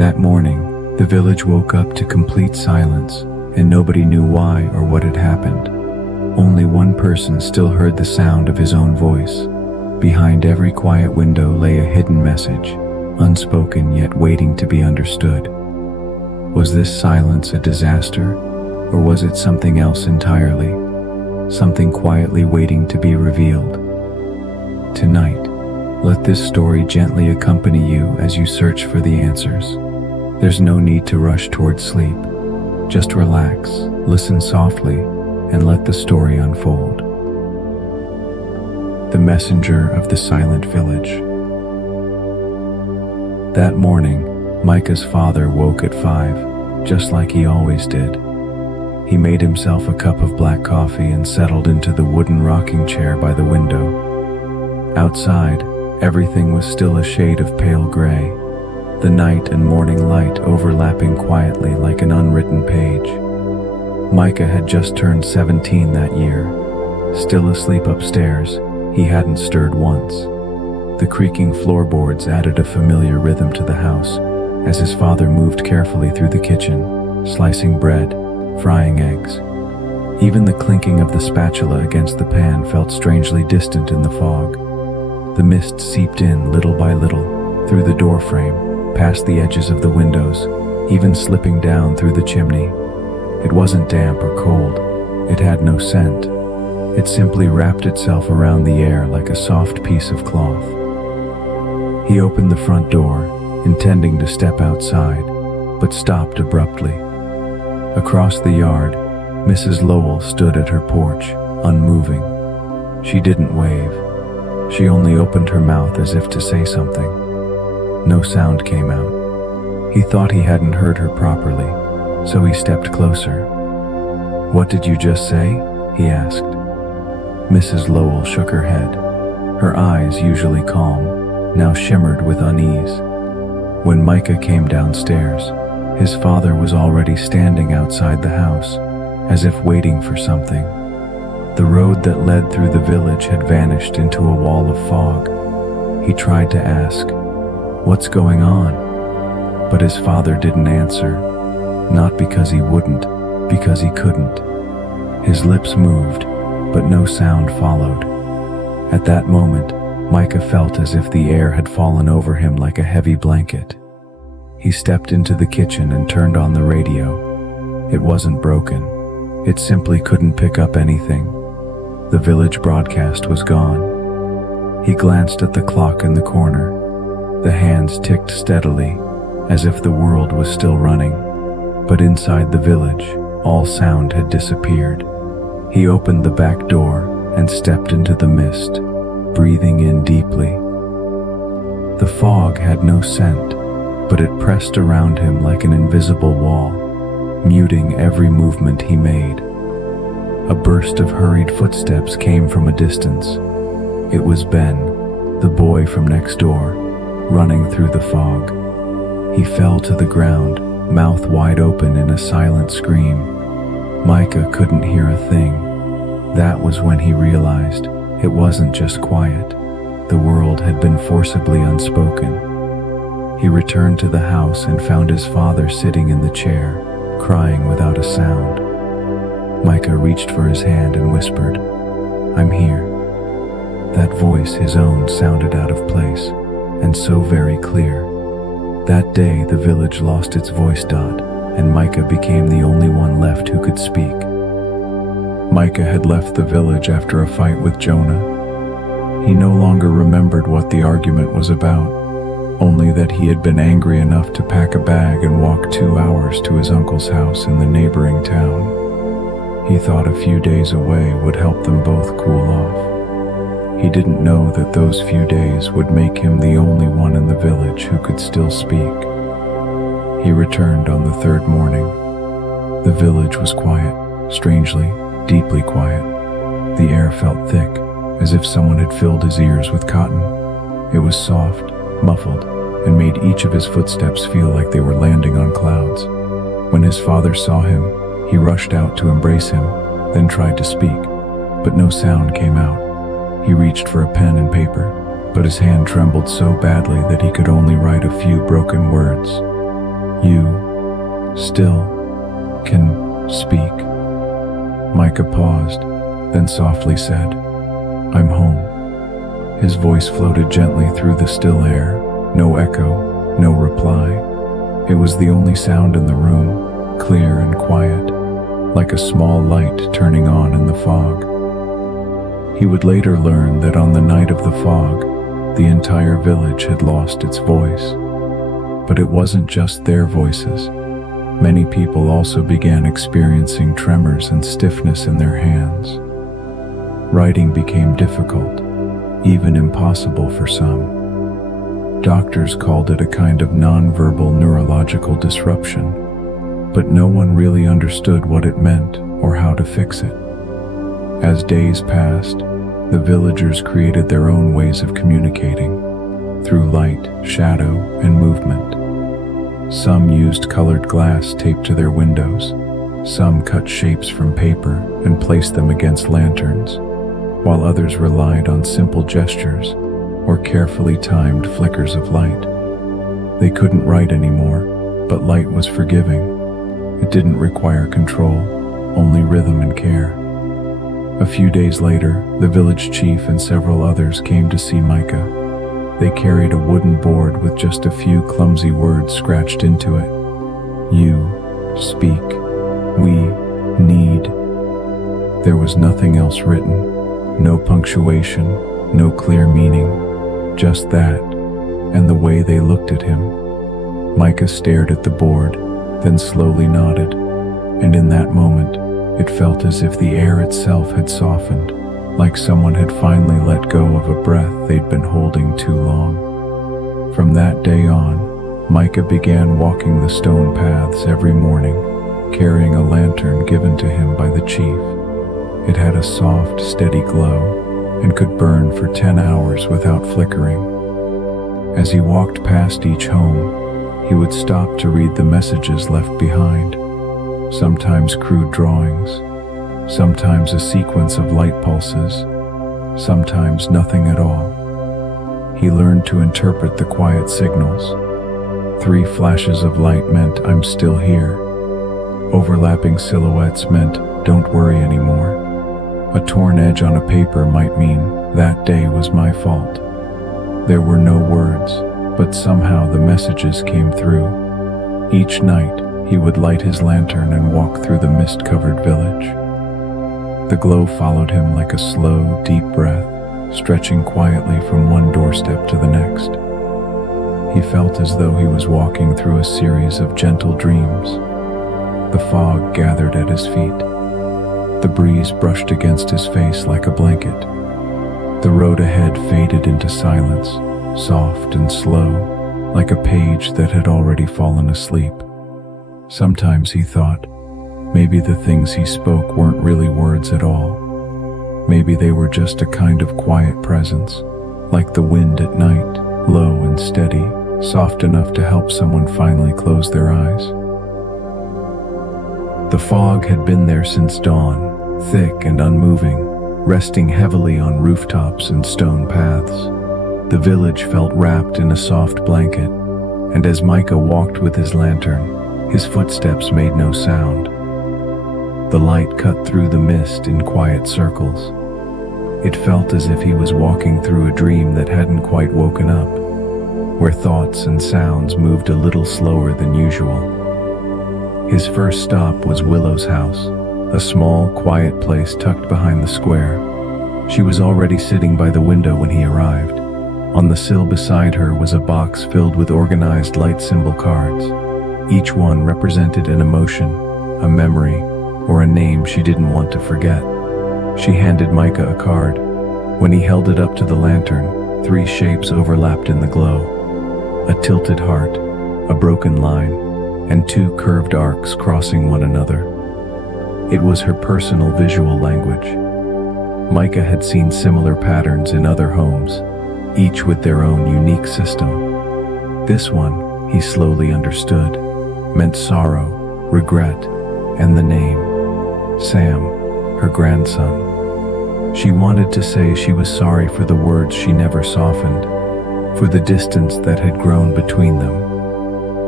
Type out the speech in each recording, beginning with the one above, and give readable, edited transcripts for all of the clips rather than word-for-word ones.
That morning, the village woke up to complete silence, and nobody knew why or what had happened. Only one person still heard the sound of his own voice. Behind every quiet window lay a hidden message, unspoken yet waiting to be understood. Was this silence a disaster, or was it something else entirely? Something quietly waiting to be revealed. Tonight, let this story gently accompany you as you search for the answers. There's no need to rush towards sleep. Just relax, listen softly, and let the story unfold. The Messenger of the Silent Village. That morning, Micah's father woke at 5, just like he always did. He made himself a cup of black coffee and settled into the wooden rocking chair by the window. Outside, everything was still a shade of pale gray, the night and morning light overlapping quietly like an unwritten page. Micah had just turned 17 that year. Still asleep upstairs, he hadn't stirred once. The creaking floorboards added a familiar rhythm to the house as his father moved carefully through the kitchen, slicing bread, frying eggs. Even the clinking of the spatula against the pan felt strangely distant in the fog. The mist seeped in little by little, through the door frame, past the edges of the windows, even slipping down through the chimney. It wasn't damp or cold. It had no scent. It simply wrapped itself around the air like a soft piece of cloth. He opened the front door, intending to step outside, but stopped abruptly. Across the yard, Mrs. Lowell stood at her porch, unmoving. She didn't wave. She only opened her mouth as if to say something. No sound came out. He thought he hadn't heard her properly, so he stepped closer. "What did you just say?" he asked. Mrs. Lowell shook her head. Her eyes, usually calm, now shimmered with unease. When Micah came downstairs, his father was already standing outside the house, as if waiting for something. The road that led through the village had vanished into a wall of fog. He tried to ask, "What's going on?" But his father didn't answer, not because he wouldn't, because he couldn't. His lips moved, but no sound followed. At that moment, Micah felt as if the air had fallen over him like a heavy blanket. He stepped into the kitchen and turned on the radio. It wasn't broken. It simply couldn't pick up anything. The village broadcast was gone. He glanced at the clock in the corner. The hands ticked steadily, as if the world was still running. But inside the village, all sound had disappeared. He opened the back door and stepped into the mist, breathing in deeply. The fog had no scent, but it pressed around him like an invisible wall, muting every movement he made. A burst of hurried footsteps came from a distance. It was Ben, the boy from next door, running through the fog. He fell to the ground, mouth wide open in a silent scream. Micah couldn't hear a thing. That was when he realized it wasn't just quiet. The world had been forcibly unspoken. He returned to the house and found his father sitting in the chair, crying without a sound. Micah reached for his hand and whispered, "I'm here." That voice, his own, sounded out of place, and so very clear. That day, the village lost its voice dot, and Micah became the only one left who could speak. Micah had left the village after a fight with Jonah. He no longer remembered what the argument was about, only that he had been angry enough to pack a bag and walk 2 hours to his uncle's house in the neighboring town. He thought a few days away would help them both cool off. He didn't know that those few days would make him the only one in the village who could still speak. He returned on the 3rd morning. The village was quiet, strangely, deeply quiet. The air felt thick, as if someone had filled his ears with cotton. It was soft, muffled, and made each of his footsteps feel like they were landing on clouds. When his father saw him, he rushed out to embrace him, then tried to speak, but no sound came out. He reached for a pen and paper, but his hand trembled so badly that he could only write a few broken words. "You still can speak?" Micah paused, then softly said, "I'm home." His voice floated gently through the still air, no echo, no reply. It was the only sound in the room, clear and quiet, like a small light turning on in the fog. He would later learn that on the night of the fog, the entire village had lost its voice. But it wasn't just their voices. Many people also began experiencing tremors and stiffness in their hands. Writing became difficult, even impossible for some. Doctors called it a kind of nonverbal neurological disruption, but no one really understood what it meant or how to fix it. As days passed, the villagers created their own ways of communicating, through light, shadow, and movement. Some used colored glass taped to their windows. Some cut shapes from paper and placed them against lanterns, while others relied on simple gestures or carefully timed flickers of light. They couldn't write anymore, but light was forgiving. It didn't require control, only rhythm and care. A few days later, the village chief and several others came to see Micah. They carried a wooden board with just a few clumsy words scratched into it. "You speak. We need." There was nothing else written. No punctuation, no clear meaning, just that, and the way they looked at him. Micah stared at the board, then slowly nodded, and in that moment, it felt as if the air itself had softened, like someone had finally let go of a breath they'd been holding too long. From that day on, Micah began walking the stone paths every morning, carrying a lantern given to him by the chief. It had a soft, steady glow and could burn for 10 hours without flickering. As he walked past each home, he would stop to read the messages left behind, sometimes crude drawings, sometimes a sequence of light pulses, sometimes nothing at all. He learned to interpret the quiet signals. 3 flashes of light meant "I'm still here." Overlapping silhouettes meant "Don't worry anymore." A torn edge on a paper might mean "That day was my fault." There were no words, but somehow the messages came through. Each night, he would light his lantern and walk through the mist-covered village. The glow followed him like a slow, deep breath, stretching quietly from one doorstep to the next. He felt as though he was walking through a series of gentle dreams. The fog gathered at his feet. The breeze brushed against his face like a blanket. The road ahead faded into silence, soft and slow, like a page that had already fallen asleep. Sometimes he thought, maybe the things he spoke weren't really words at all. Maybe they were just a kind of quiet presence, like the wind at night, low and steady, soft enough to help someone finally close their eyes. The fog had been there since dawn, thick and unmoving, resting heavily on rooftops and stone paths. The village felt wrapped in a soft blanket, and as Micah walked with his lantern, his footsteps made no sound. The light cut through the mist in quiet circles. It felt as if he was walking through a dream that hadn't quite woken up, where thoughts and sounds moved a little slower than usual. His first stop was Willow's house, a small, quiet place tucked behind the square. She was already sitting by the window when he arrived. On the sill beside her was a box filled with organized light symbol cards. Each one represented an emotion, a memory, or a name she didn't want to forget. She handed Micah a card. When he held it up to the lantern, 3 shapes overlapped in the glow. A tilted heart, a broken line, and 2 curved arcs crossing one another. It was her personal visual language. Micah had seen similar patterns in other homes, each with their own unique system. This one, he slowly understood, meant sorrow, regret, and the name, Sam, her grandson. She wanted to say she was sorry for the words she never softened, for the distance that had grown between them.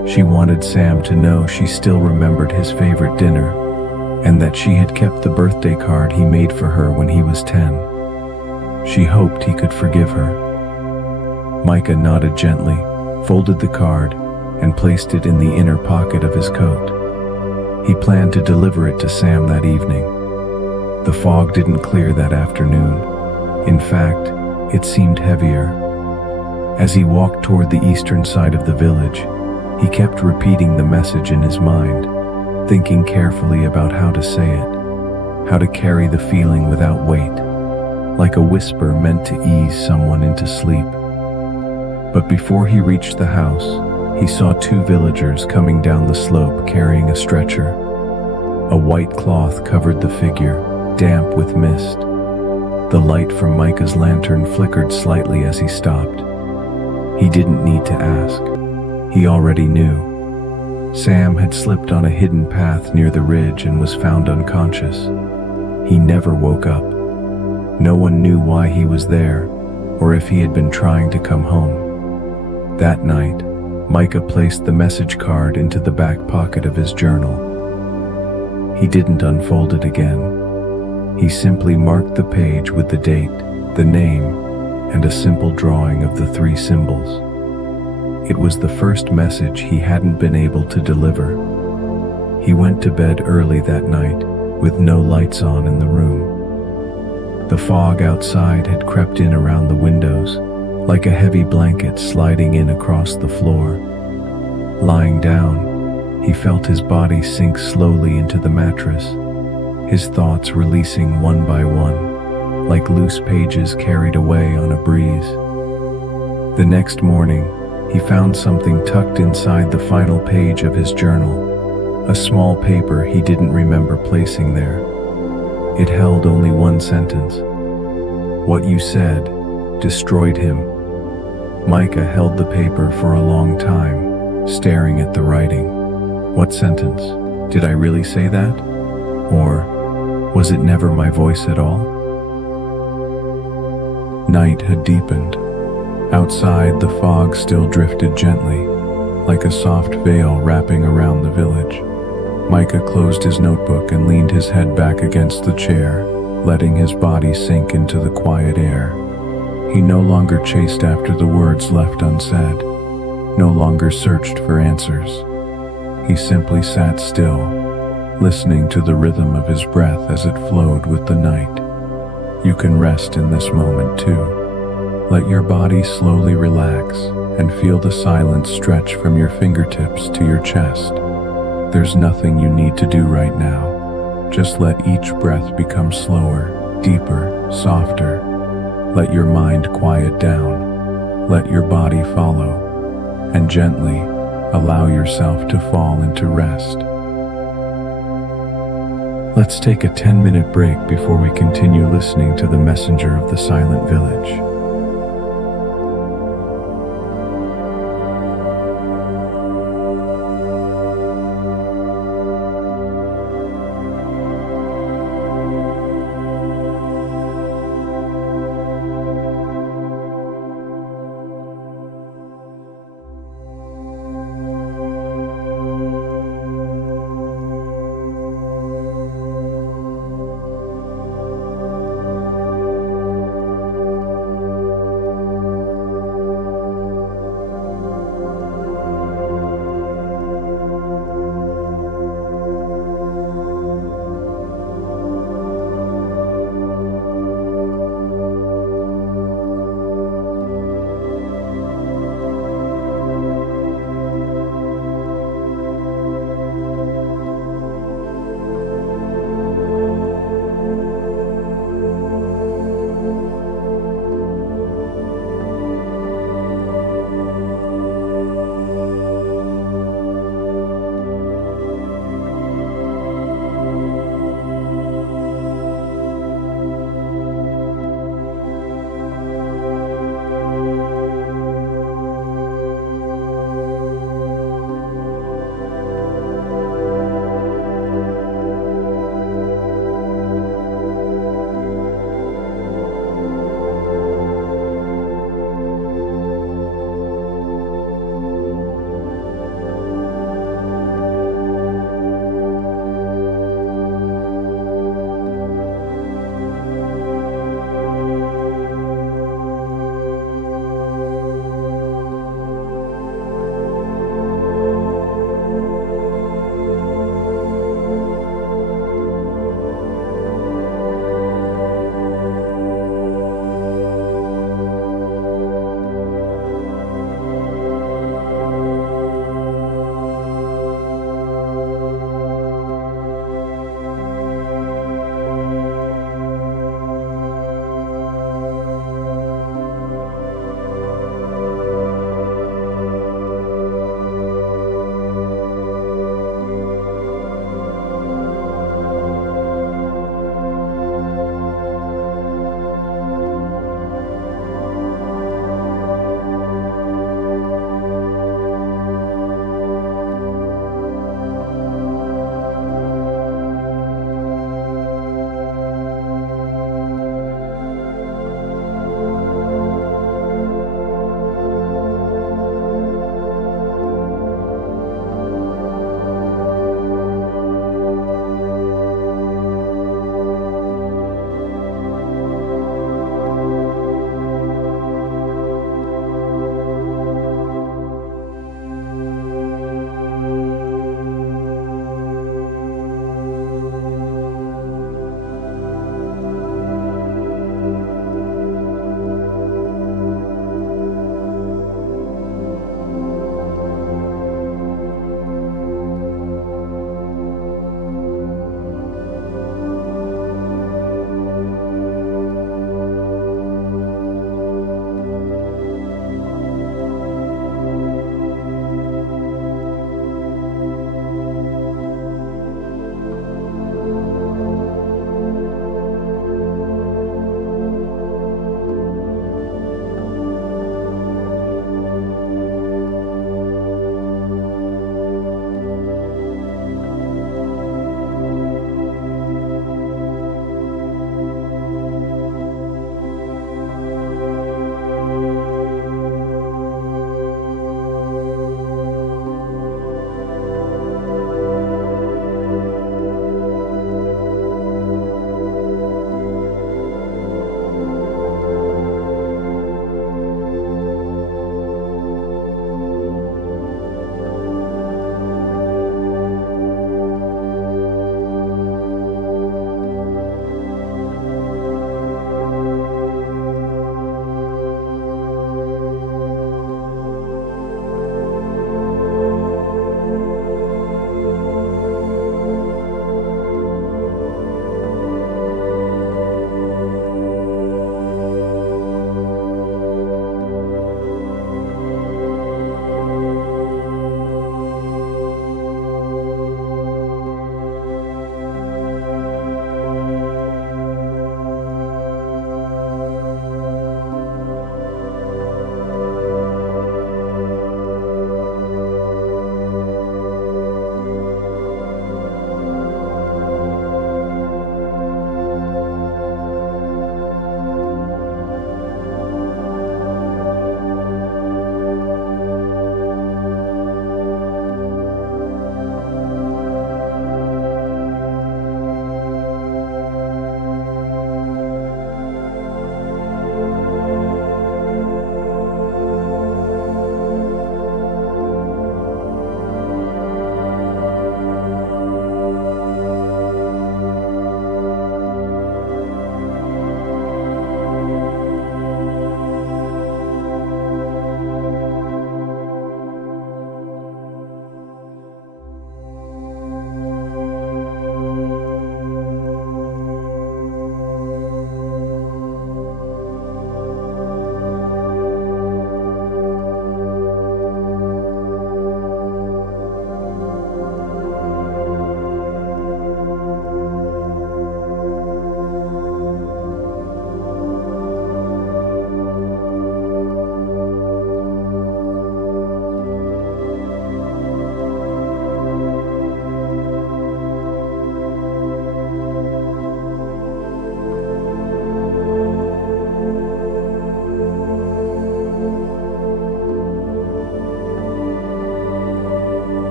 She wanted Sam to know she still remembered his favorite dinner, and that she had kept the birthday card he made for her when he was 10. She hoped he could forgive her. Micah nodded gently, folded the card, and placed it in the inner pocket of his coat. He planned to deliver it to Sam that evening. The fog didn't clear that afternoon. In fact, it seemed heavier. As he walked toward the eastern side of the village, he kept repeating the message in his mind, thinking carefully about how to say it, how to carry the feeling without weight, like a whisper meant to ease someone into sleep. But before he reached the house, he saw two villagers coming down the slope carrying a stretcher. A white cloth covered the figure, damp with mist. The light from Micah's lantern flickered slightly as he stopped. He didn't need to ask. He already knew. Sam had slipped on a hidden path near the ridge and was found unconscious. He never woke up. No one knew why he was there, or if he had been trying to come home. That night, Micah placed the message card into the back pocket of his journal. He didn't unfold it again. He simply marked the page with the date, the name, and a simple drawing of the three symbols. It was the first message he hadn't been able to deliver. He went to bed early that night, with no lights on in the room. The fog outside had crept in around the windows, like a heavy blanket sliding in across the floor. Lying down, he felt his body sink slowly into the mattress, his thoughts releasing one by one, like loose pages carried away on a breeze. The next morning, he found something tucked inside the final page of his journal, a small paper he didn't remember placing there. It held only one sentence. "What you said destroyed him." Micah held the paper for a long time, staring at the writing. What sentence? Did I really say that? Or was it never my voice at all? Night had deepened. Outside, the fog still drifted gently, like a soft veil wrapping around the village. Micah closed his notebook and leaned his head back against the chair, letting his body sink into the quiet air. He no longer chased after the words left unsaid, no longer searched for answers. He simply sat still, listening to the rhythm of his breath as it flowed with the night. You can rest in this moment too. Let your body slowly relax and feel the silence stretch from your fingertips to your chest. There's nothing you need to do right now. Just let each breath become slower, deeper, softer. Let your mind quiet down. Let your body follow. And gently allow yourself to fall into rest. Let's take a 10-minute break before we continue listening to the messenger of the silent village.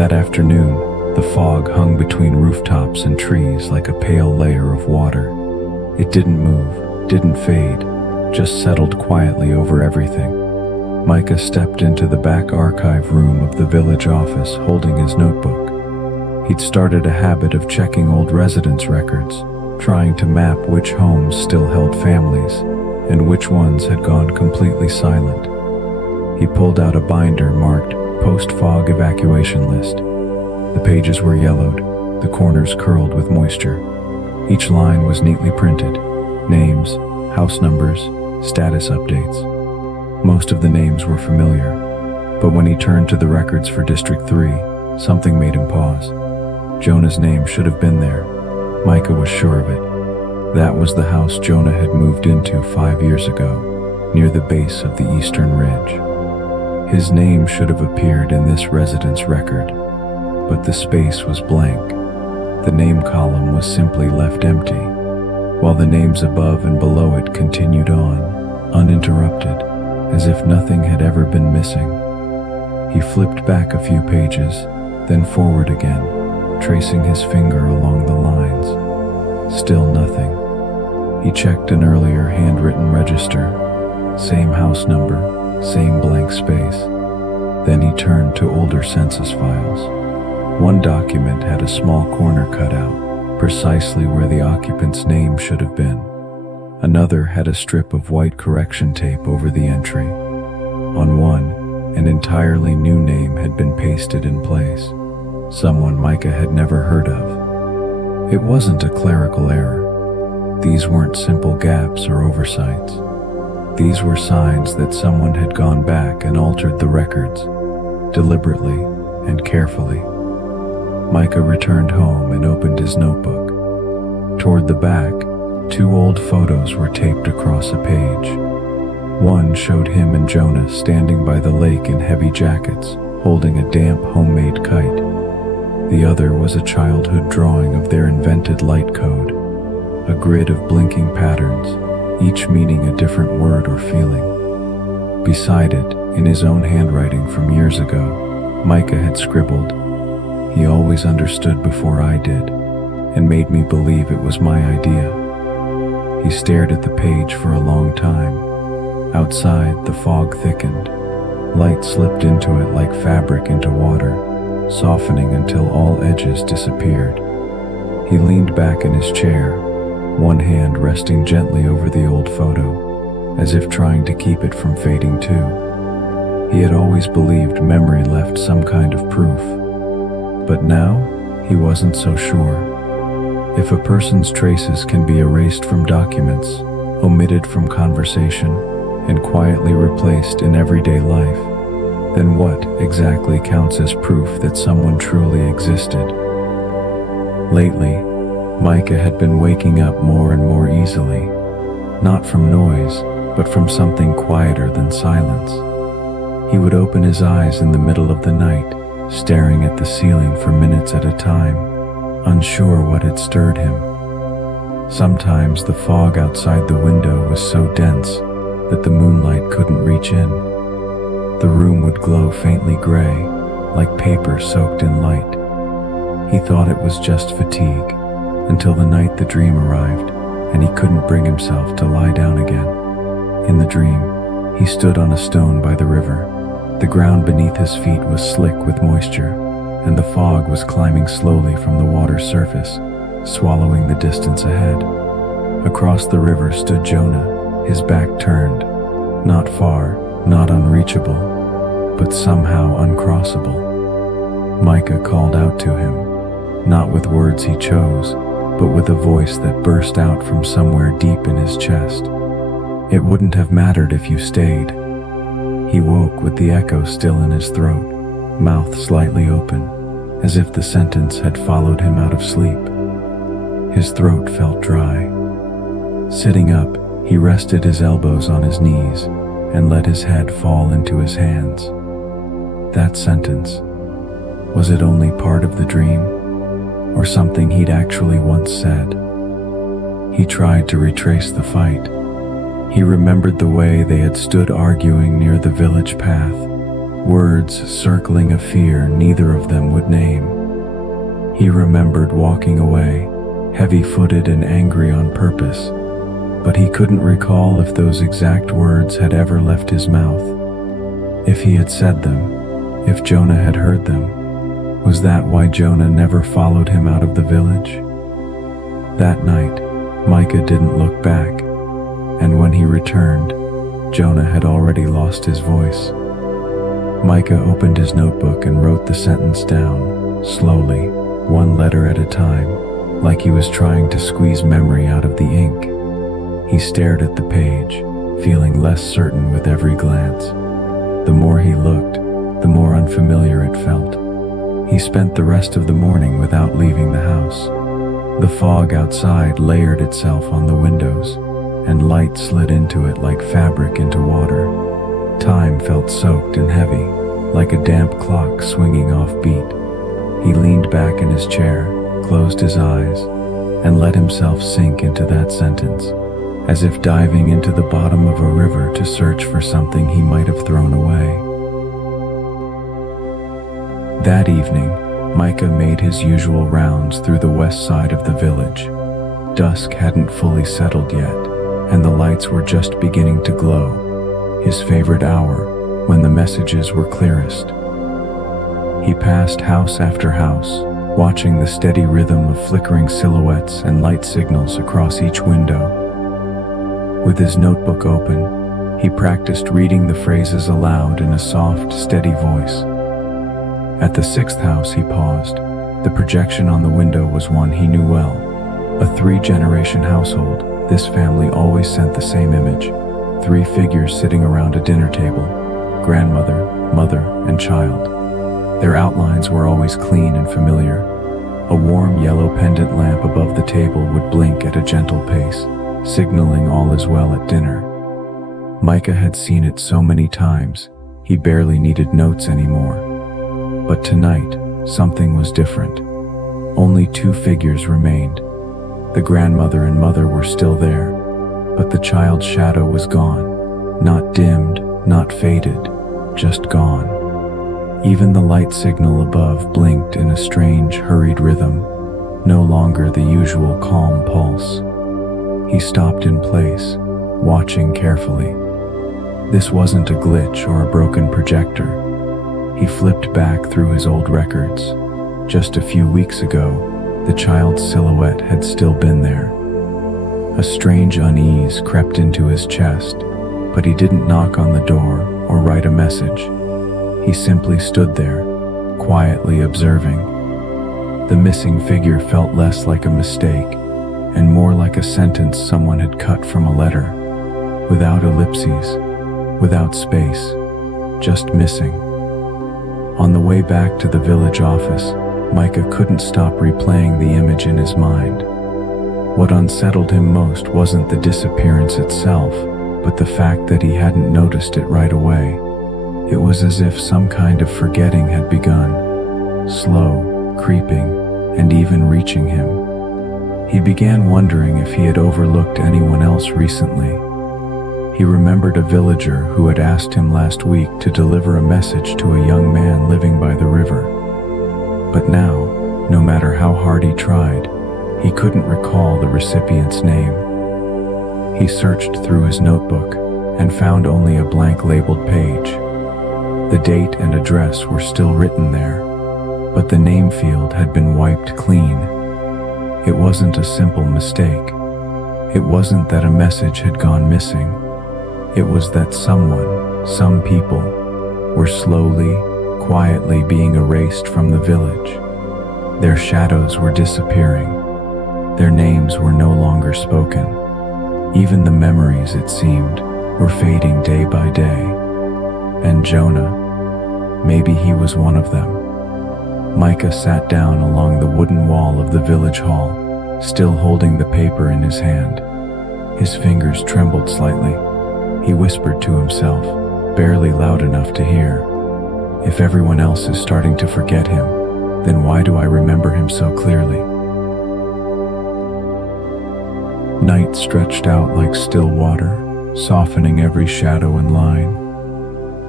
That afternoon, the fog hung between rooftops and trees like a pale layer of water. It didn't move, didn't fade, just settled quietly over everything. Micah stepped into the back archive room of the village office holding his notebook. He'd started a habit of checking old residence records, trying to map which homes still held families and which ones had gone completely silent. He pulled out a binder marked Post-Fog Evacuation List. The pages were yellowed, the corners curled with moisture. Each line was neatly printed: names, house numbers, status updates. Most of the names were familiar, but when he turned to the records for District 3, something made him pause. Jonah's name should have been there. Micah was sure of it. That was the house Jonah had moved into 5 years ago, near the base of the eastern ridge. His name should have appeared in this residence record, but the space was blank. The name column was simply left empty, while the names above and below it continued on, uninterrupted, as if nothing had ever been missing. He flipped back a few pages, then forward again, tracing his finger along the lines. Still nothing. He checked an earlier handwritten register. Same house number, same blank space. Then he turned to older census files. One document had a small corner cut out, precisely where the occupant's name should have been. Another had a strip of white correction tape over the entry. On one, an entirely new name had been pasted in place. Someone Micah had never heard of. It wasn't a clerical error. These weren't simple gaps or oversights. These were signs that someone had gone back and altered the records, deliberately and carefully. Micah returned home and opened his notebook. Toward the back, 2 old photos were taped across a page. One showed him and Jonah standing by the lake in heavy jackets, holding a damp homemade kite. The other was a childhood drawing of their invented light code, a grid of blinking patterns, each meaning a different word or feeling. Beside it, in his own handwriting from years ago, Micah had scribbled, "He always understood before I did, and made me believe it was my idea." He stared at the page for a long time. Outside, the fog thickened. Light slipped into it like fabric into water, softening until all edges disappeared. He leaned back in his chair, one hand resting gently over the old photo, as if trying to keep it from fading too. He had always believed memory left some kind of proof, but now he wasn't so sure. If a person's traces can be erased from documents, omitted from conversation, and quietly replaced in everyday life, then what exactly counts as proof that someone truly existed? Lately, Micah had been waking up more and more easily, not from noise, but from something quieter than silence. He would open his eyes in the middle of the night, staring at the ceiling for minutes at a time, unsure what had stirred him. Sometimes the fog outside the window was so dense that the moonlight couldn't reach in. The room would glow faintly gray, like paper soaked in light. He thought it was just fatigue, until the night the dream arrived, and he couldn't bring himself to lie down again. In the dream, he stood on a stone by the river. The ground beneath his feet was slick with moisture, and the fog was climbing slowly from the water's surface, swallowing the distance ahead. Across the river stood Jonah, his back turned, not far, not unreachable, but somehow uncrossable. Micah called out to him, not with words he chose, but with a voice that burst out from somewhere deep in his chest. "It wouldn't have mattered if you stayed." He woke with the echo still in his throat, mouth slightly open, as if the sentence had followed him out of sleep. His throat felt dry. Sitting up, he rested his elbows on his knees and let his head fall into his hands. That sentence, was it only part of the dream, or something he'd actually once said? He tried to retrace the fight. He remembered the way they had stood arguing near the village path, words circling a fear neither of them would name. He remembered walking away, heavy-footed and angry on purpose, but he couldn't recall if those exact words had ever left his mouth. If he had said them, if Jonah had heard them, was that why Jonah never followed him out of the village? That night, Micah didn't look back, and when he returned, Jonah had already lost his voice. Micah opened his notebook and wrote the sentence down, slowly, one letter at a time, like he was trying to squeeze memory out of the ink. He stared at the page, feeling less certain with every glance. The more he looked, the more unfamiliar it felt. He spent the rest of the morning without leaving the house. The fog outside layered itself on the windows, and light slid into it like fabric into water. Time felt soaked and heavy, like a damp clock swinging off beat. He leaned back in his chair, closed his eyes, and let himself sink into that sentence, as if diving into the bottom of a river to search for something he might have thrown away. That evening, Micah made his usual rounds through the west side of the village. Dusk hadn't fully settled yet, and the lights were just beginning to glow, his favorite hour, when the messages were clearest. He passed house after house, watching the steady rhythm of flickering silhouettes and light signals across each window. With his notebook open, he practiced reading the phrases aloud in a soft, steady voice. At the sixth house he paused. The projection on the window was one he knew well. A 3-generation household, this family always sent the same image. 3 figures sitting around a dinner table, grandmother, mother, and child. Their outlines were always clean and familiar. A warm yellow pendant lamp above the table would blink at a gentle pace, signaling all is well at dinner. Micah had seen it so many times, he barely needed notes anymore. But tonight, something was different. Only 2 figures remained. The grandmother and mother were still there, but the child's shadow was gone. Not dimmed, not faded, just gone. Even the light signal above blinked in a strange, hurried rhythm, no longer the usual calm pulse. He stopped in place, watching carefully. This wasn't a glitch or a broken projector. He flipped back through his old records. Just a few weeks ago, the child's silhouette had still been there. A strange unease crept into his chest, but he didn't knock on the door or write a message. He simply stood there, quietly observing. The missing figure felt less like a mistake and more like a sentence someone had cut from a letter, without ellipses, without space, just missing. On the way back to the village office, Micah couldn't stop replaying the image in his mind. What unsettled him most wasn't the disappearance itself, but the fact that he hadn't noticed it right away. It was as if some kind of forgetting had begun, slow, creeping, and even reaching him. He began wondering if he had overlooked anyone else recently. He remembered a villager who had asked him last week to deliver a message to a young man living by the river. But now, no matter how hard he tried, he couldn't recall the recipient's name. He searched through his notebook and found only a blank labeled page. The date and address were still written there, but the name field had been wiped clean. It wasn't a simple mistake. It wasn't that a message had gone missing. It was that someone, some people, were slowly, quietly being erased from the village. Their shadows were disappearing. Their names were no longer spoken. Even the memories, it seemed, were fading day by day. And Jonah, maybe he was one of them. Micah sat down along the wooden wall of the village hall, still holding the paper in his hand. His fingers trembled slightly. He whispered to himself, barely loud enough to hear, "If everyone else is starting to forget him, then why do I remember him so clearly?" Night stretched out like still water, softening every shadow and line.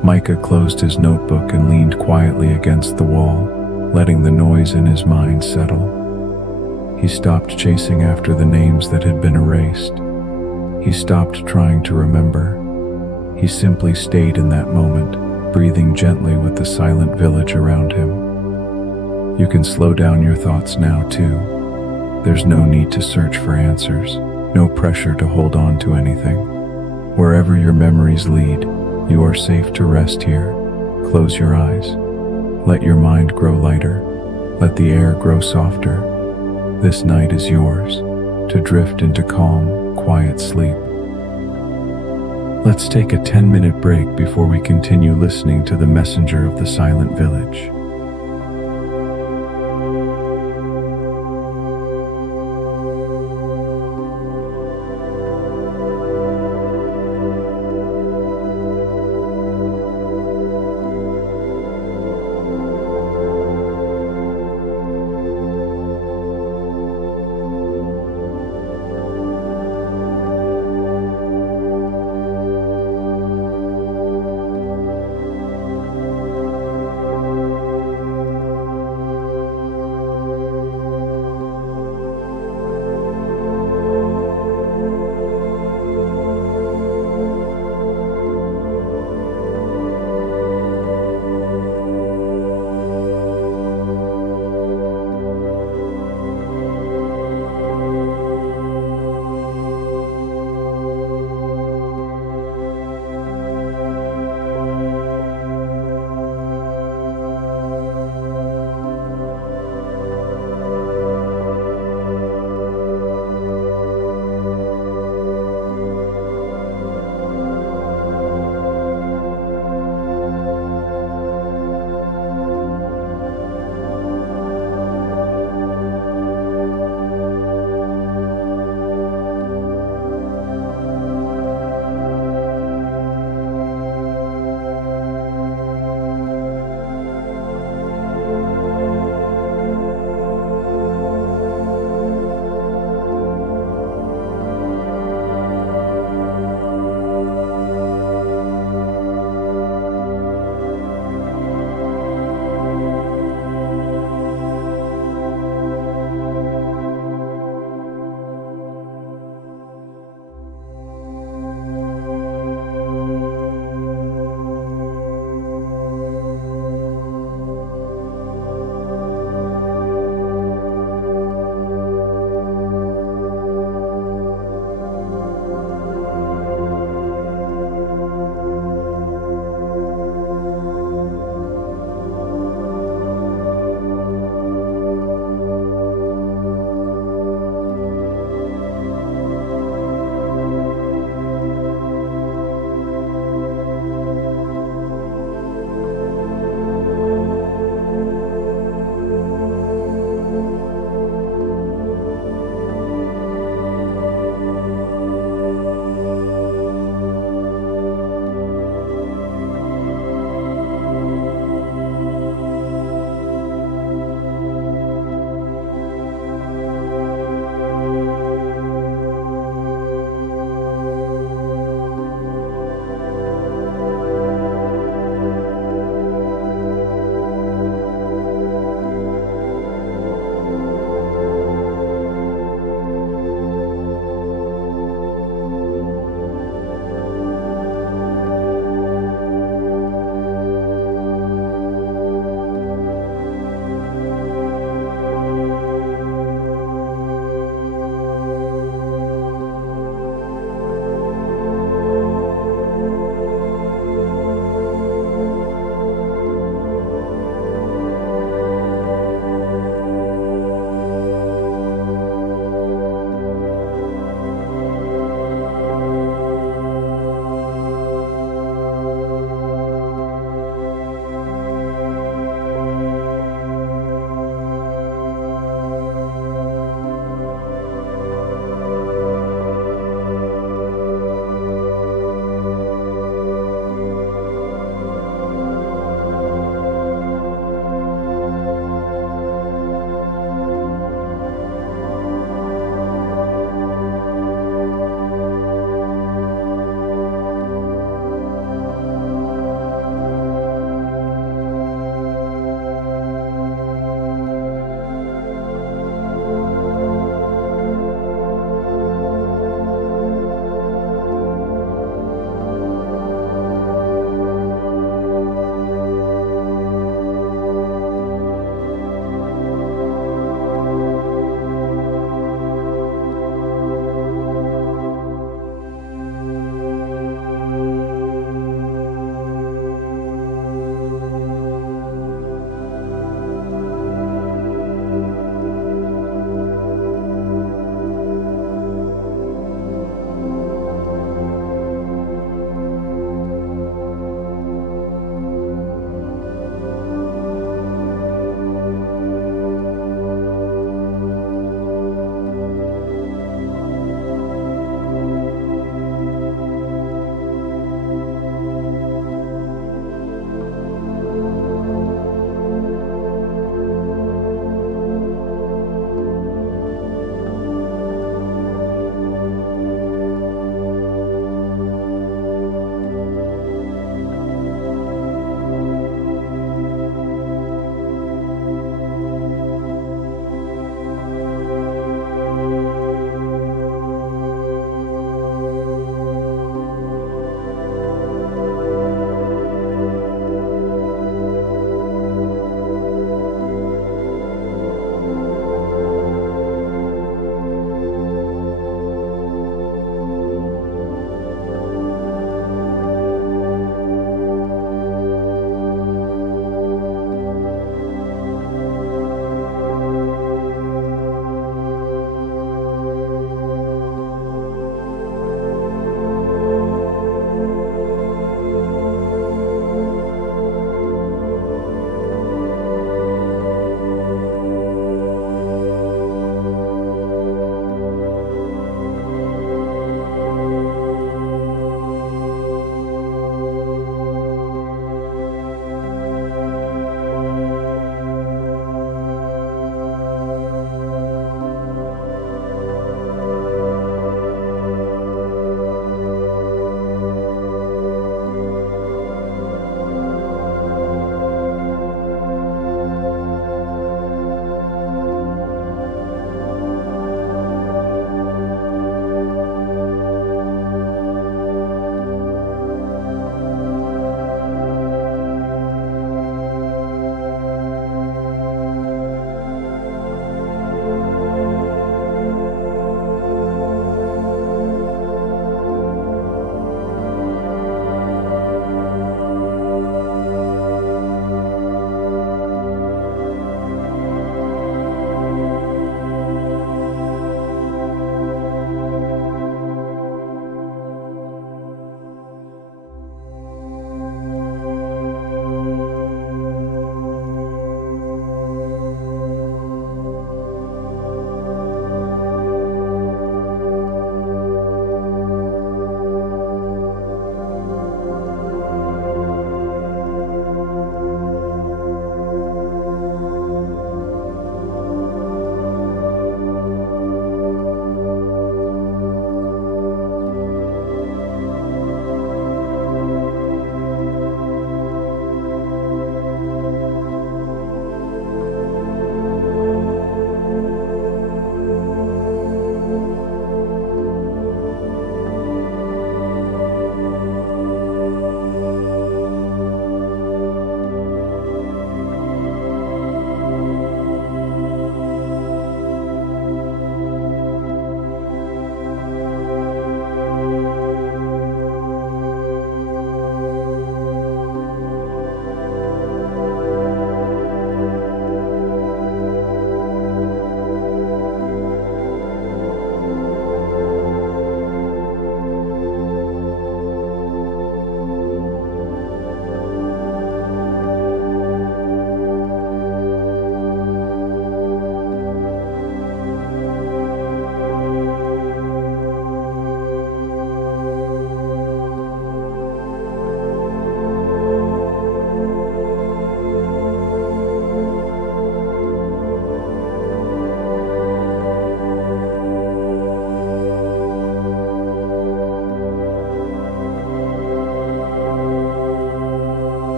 Micah closed his notebook and leaned quietly against the wall, letting the noise in his mind settle. He stopped chasing after the names that had been erased. He stopped trying to remember. He simply stayed in that moment, breathing gently with the silent village around him. You can slow down your thoughts now, too. There's no need to search for answers, no pressure to hold on to anything. Wherever your memories lead, you are safe to rest here. Close your eyes. Let your mind grow lighter. Let the air grow softer. This night is yours, to drift into calm, quiet sleep. Let's take a 10-minute break before we continue listening to the messenger of the silent village.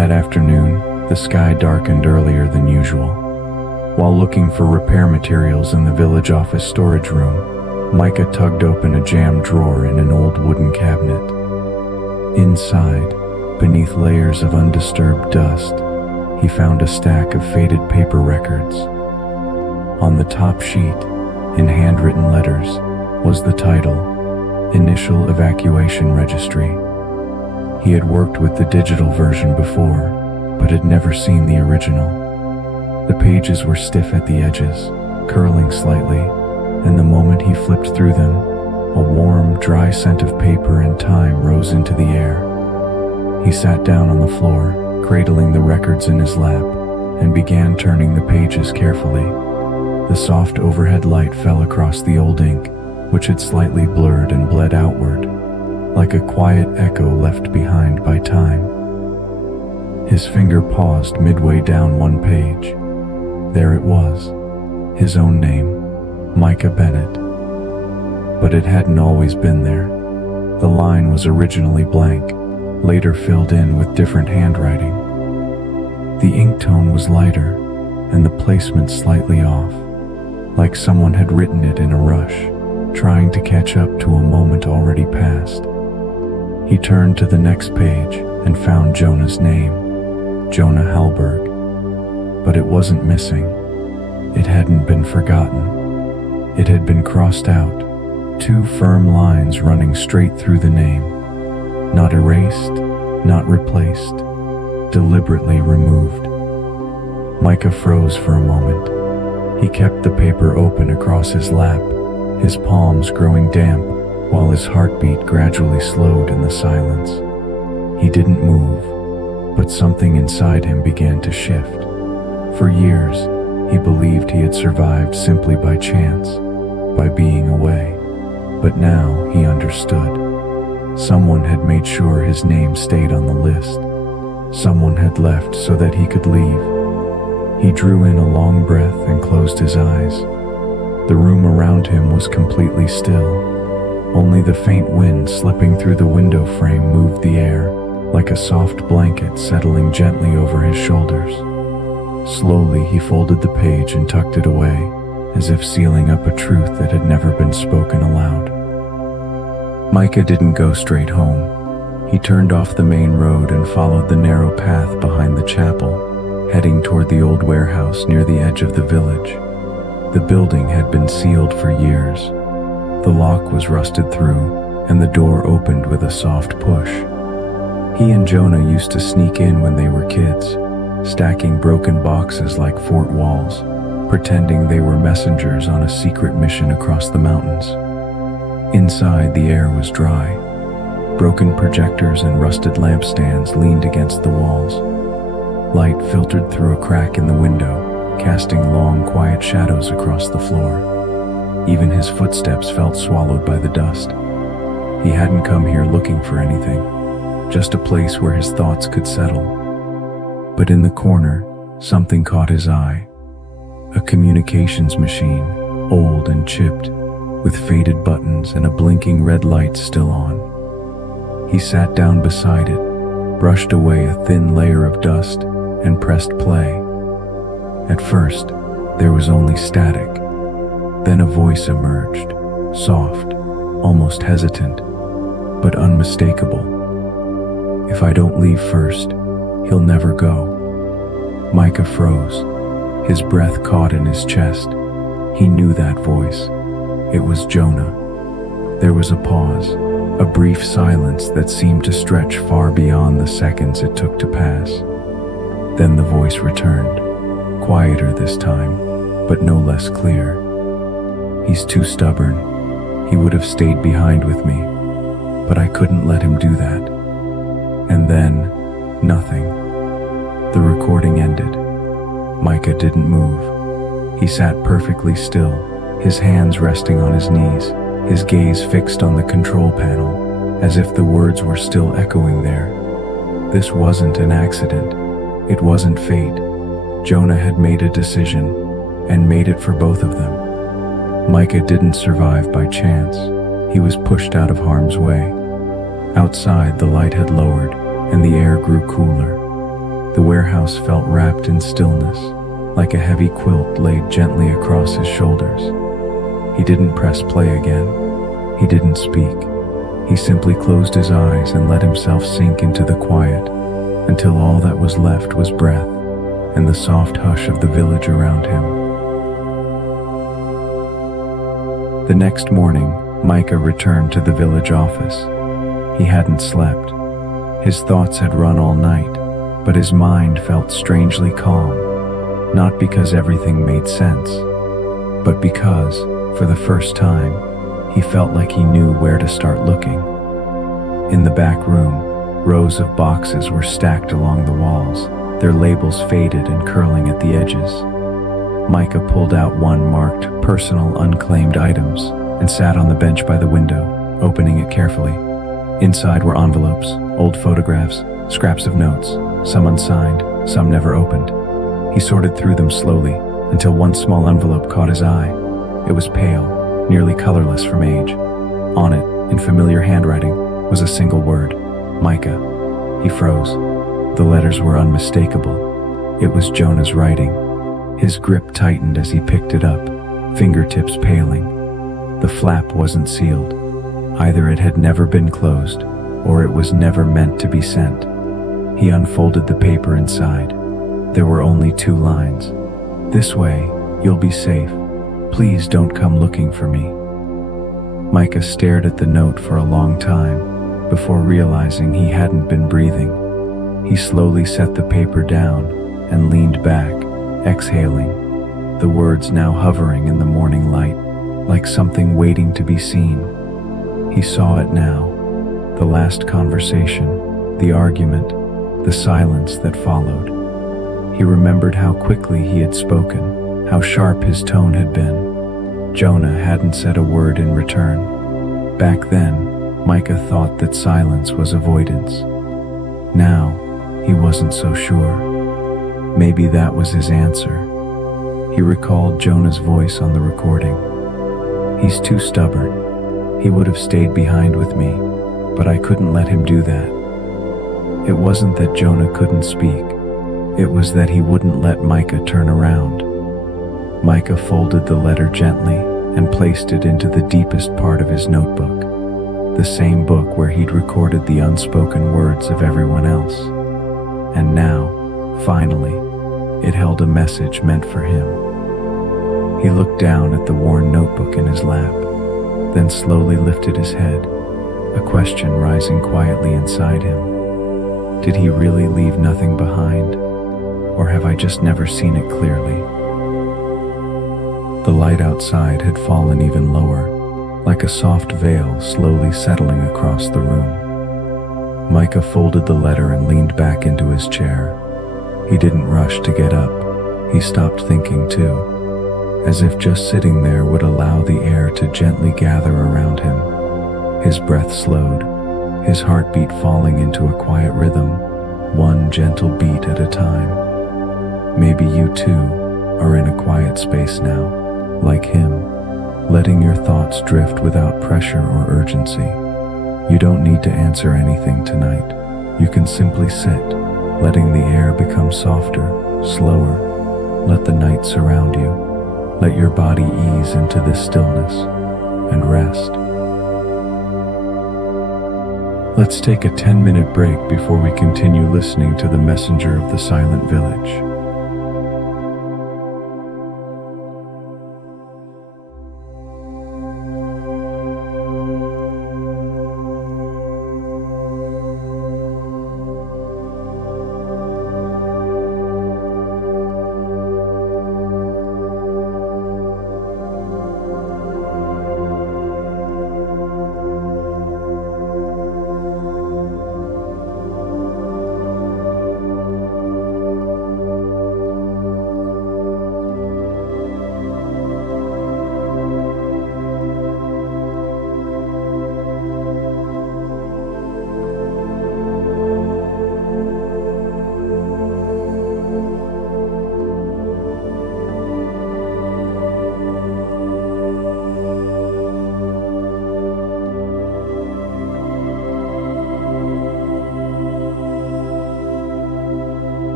That afternoon, the sky darkened earlier than usual. While looking for repair materials in the village office storage room, Micah tugged open a jammed drawer in an old wooden cabinet. Inside, beneath layers of undisturbed dust, he found a stack of faded paper records. On the top sheet, in handwritten letters, was the title, Initial Evacuation Registry. He had worked with the digital version before, but had never seen the original. The pages were stiff at the edges, curling slightly, and the moment he flipped through them, a warm, dry scent of paper and time rose into the air. He sat down on the floor, cradling the records in his lap, and began turning the pages carefully. The soft overhead light fell across the old ink, which had slightly blurred and bled outward, like a quiet echo left behind by time. His finger paused midway down one page. There it was, his own name, Micah Bennett. But it hadn't always been there. The line was originally blank, later filled in with different handwriting. The ink tone was lighter, and the placement slightly off, like someone had written it in a rush, trying to catch up to a moment already past. He turned to the next page and found Jonah's name, Jonah Halberg. But it wasn't missing. It hadn't been forgotten. It had been crossed out, two firm lines running straight through the name. Not erased, not replaced, deliberately removed. Micah froze for a moment. He kept the paper open across his lap, his palms growing damp while his heartbeat gradually slowed in the silence. He didn't move, but something inside him began to shift. For years, he believed he had survived simply by chance, by being away. But now he understood. Someone had made sure his name stayed on the list. Someone had left so that he could leave. He drew in a long breath and closed his eyes. The room around him was completely still. Only the faint wind slipping through the window frame moved the air, like a soft blanket settling gently over his shoulders. Slowly he folded the page and tucked it away, as if sealing up a truth that had never been spoken aloud. Micah didn't go straight home. He turned off the main road and followed the narrow path behind the chapel, heading toward the old warehouse near the edge of the village. The building had been sealed for years. The lock was rusted through, and the door opened with a soft push. He and Jonah used to sneak in when they were kids, stacking broken boxes like fort walls, pretending they were messengers on a secret mission across the mountains. Inside, the air was dry. Broken projectors and rusted lampstands leaned against the walls. Light filtered through a crack in the window, casting long, quiet shadows across the floor. Even his footsteps felt swallowed by the dust. He hadn't come here looking for anything, just a place where his thoughts could settle. But in the corner, something caught his eye. A communications machine, old and chipped, with faded buttons and a blinking red light still on. He sat down beside it, brushed away a thin layer of dust, and pressed play. At first, there was only static. Then a voice emerged, soft, almost hesitant, but unmistakable. "If I don't leave first, he'll never go." Micah froze. His breath caught in his chest. He knew that voice. It was Jonah. There was a pause, a brief silence that seemed to stretch far beyond the seconds it took to pass. Then the voice returned, quieter this time, but no less clear. "He's too stubborn. He would have stayed behind with me, but I couldn't let him do that." And then, nothing. The recording ended. Micah didn't move. He sat perfectly still, his hands resting on his knees, his gaze fixed on the control panel, as if the words were still echoing there. This wasn't an accident. It wasn't fate. Jonah had made a decision, and made it for both of them. Micah didn't survive by chance. He was pushed out of harm's way. Outside, the light had lowered, and the air grew cooler. The warehouse felt wrapped in stillness, like a heavy quilt laid gently across his shoulders. He didn't press play again. He didn't speak. He simply closed his eyes and let himself sink into the quiet until all that was left was breath and the soft hush of the village around him. The next morning, Micah returned to the village office. He hadn't slept. His thoughts had run all night, but his mind felt strangely calm, not because everything made sense, but because, for the first time, he felt like he knew where to start looking. In the back room, rows of boxes were stacked along the walls, their labels faded and curling at the edges. Micah pulled out one marked "Personal Unclaimed Items" and sat on the bench by the window, opening it carefully. Inside were envelopes, old photographs, scraps of notes, some unsigned, some never opened. He sorted through them slowly until one small envelope caught his eye. It was pale, nearly colorless from age. On it, in familiar handwriting, was a single word: Micah. He froze. The letters were unmistakable. It was Jonah's writing. His grip tightened as he picked it up, fingertips paling. The flap wasn't sealed. Either it had never been closed, or it was never meant to be sent. He unfolded the paper inside. There were only 2 lines. "This way, you'll be safe. Please don't come looking for me." Micah stared at the note for a long time before realizing he hadn't been breathing. He slowly set the paper down and leaned back, exhaling, the words now hovering in the morning light, like something waiting to be seen. He saw it now, the last conversation, the argument, the silence that followed. He remembered how quickly he had spoken, how sharp his tone had been. Jonah hadn't said a word in return. Back then, Micah thought that silence was avoidance. Now, he wasn't so sure. Maybe that was his answer. He recalled Jonah's voice on the recording. "He's too stubborn. He would have stayed behind with me, but I couldn't let him do that." It wasn't that Jonah couldn't speak. It was that he wouldn't let Micah turn around. Micah folded the letter gently and placed it into the deepest part of his notebook, the same book where he'd recorded the unspoken words of everyone else. And now, finally, it held a message meant for him. He looked down at the worn notebook in his lap, then slowly lifted his head, a question rising quietly inside him. Did he really leave nothing behind? Or have I just never seen it clearly? The light outside had fallen even lower, like a soft veil slowly settling across the room. Micah folded the letter and leaned back into his chair. He didn't rush to get up. He stopped thinking too, as if just sitting there would allow the air to gently gather around him. His breath slowed, his heartbeat falling into a quiet rhythm, one gentle beat at a time. Maybe you too are in a quiet space now, like him, letting your thoughts drift without pressure or urgency. You don't need to answer anything tonight. You can simply sit, letting the air become softer, slower. Let the night surround you. Let your body ease into this stillness and rest. Let's take a 10-minute break before we continue listening to the messenger of the silent village.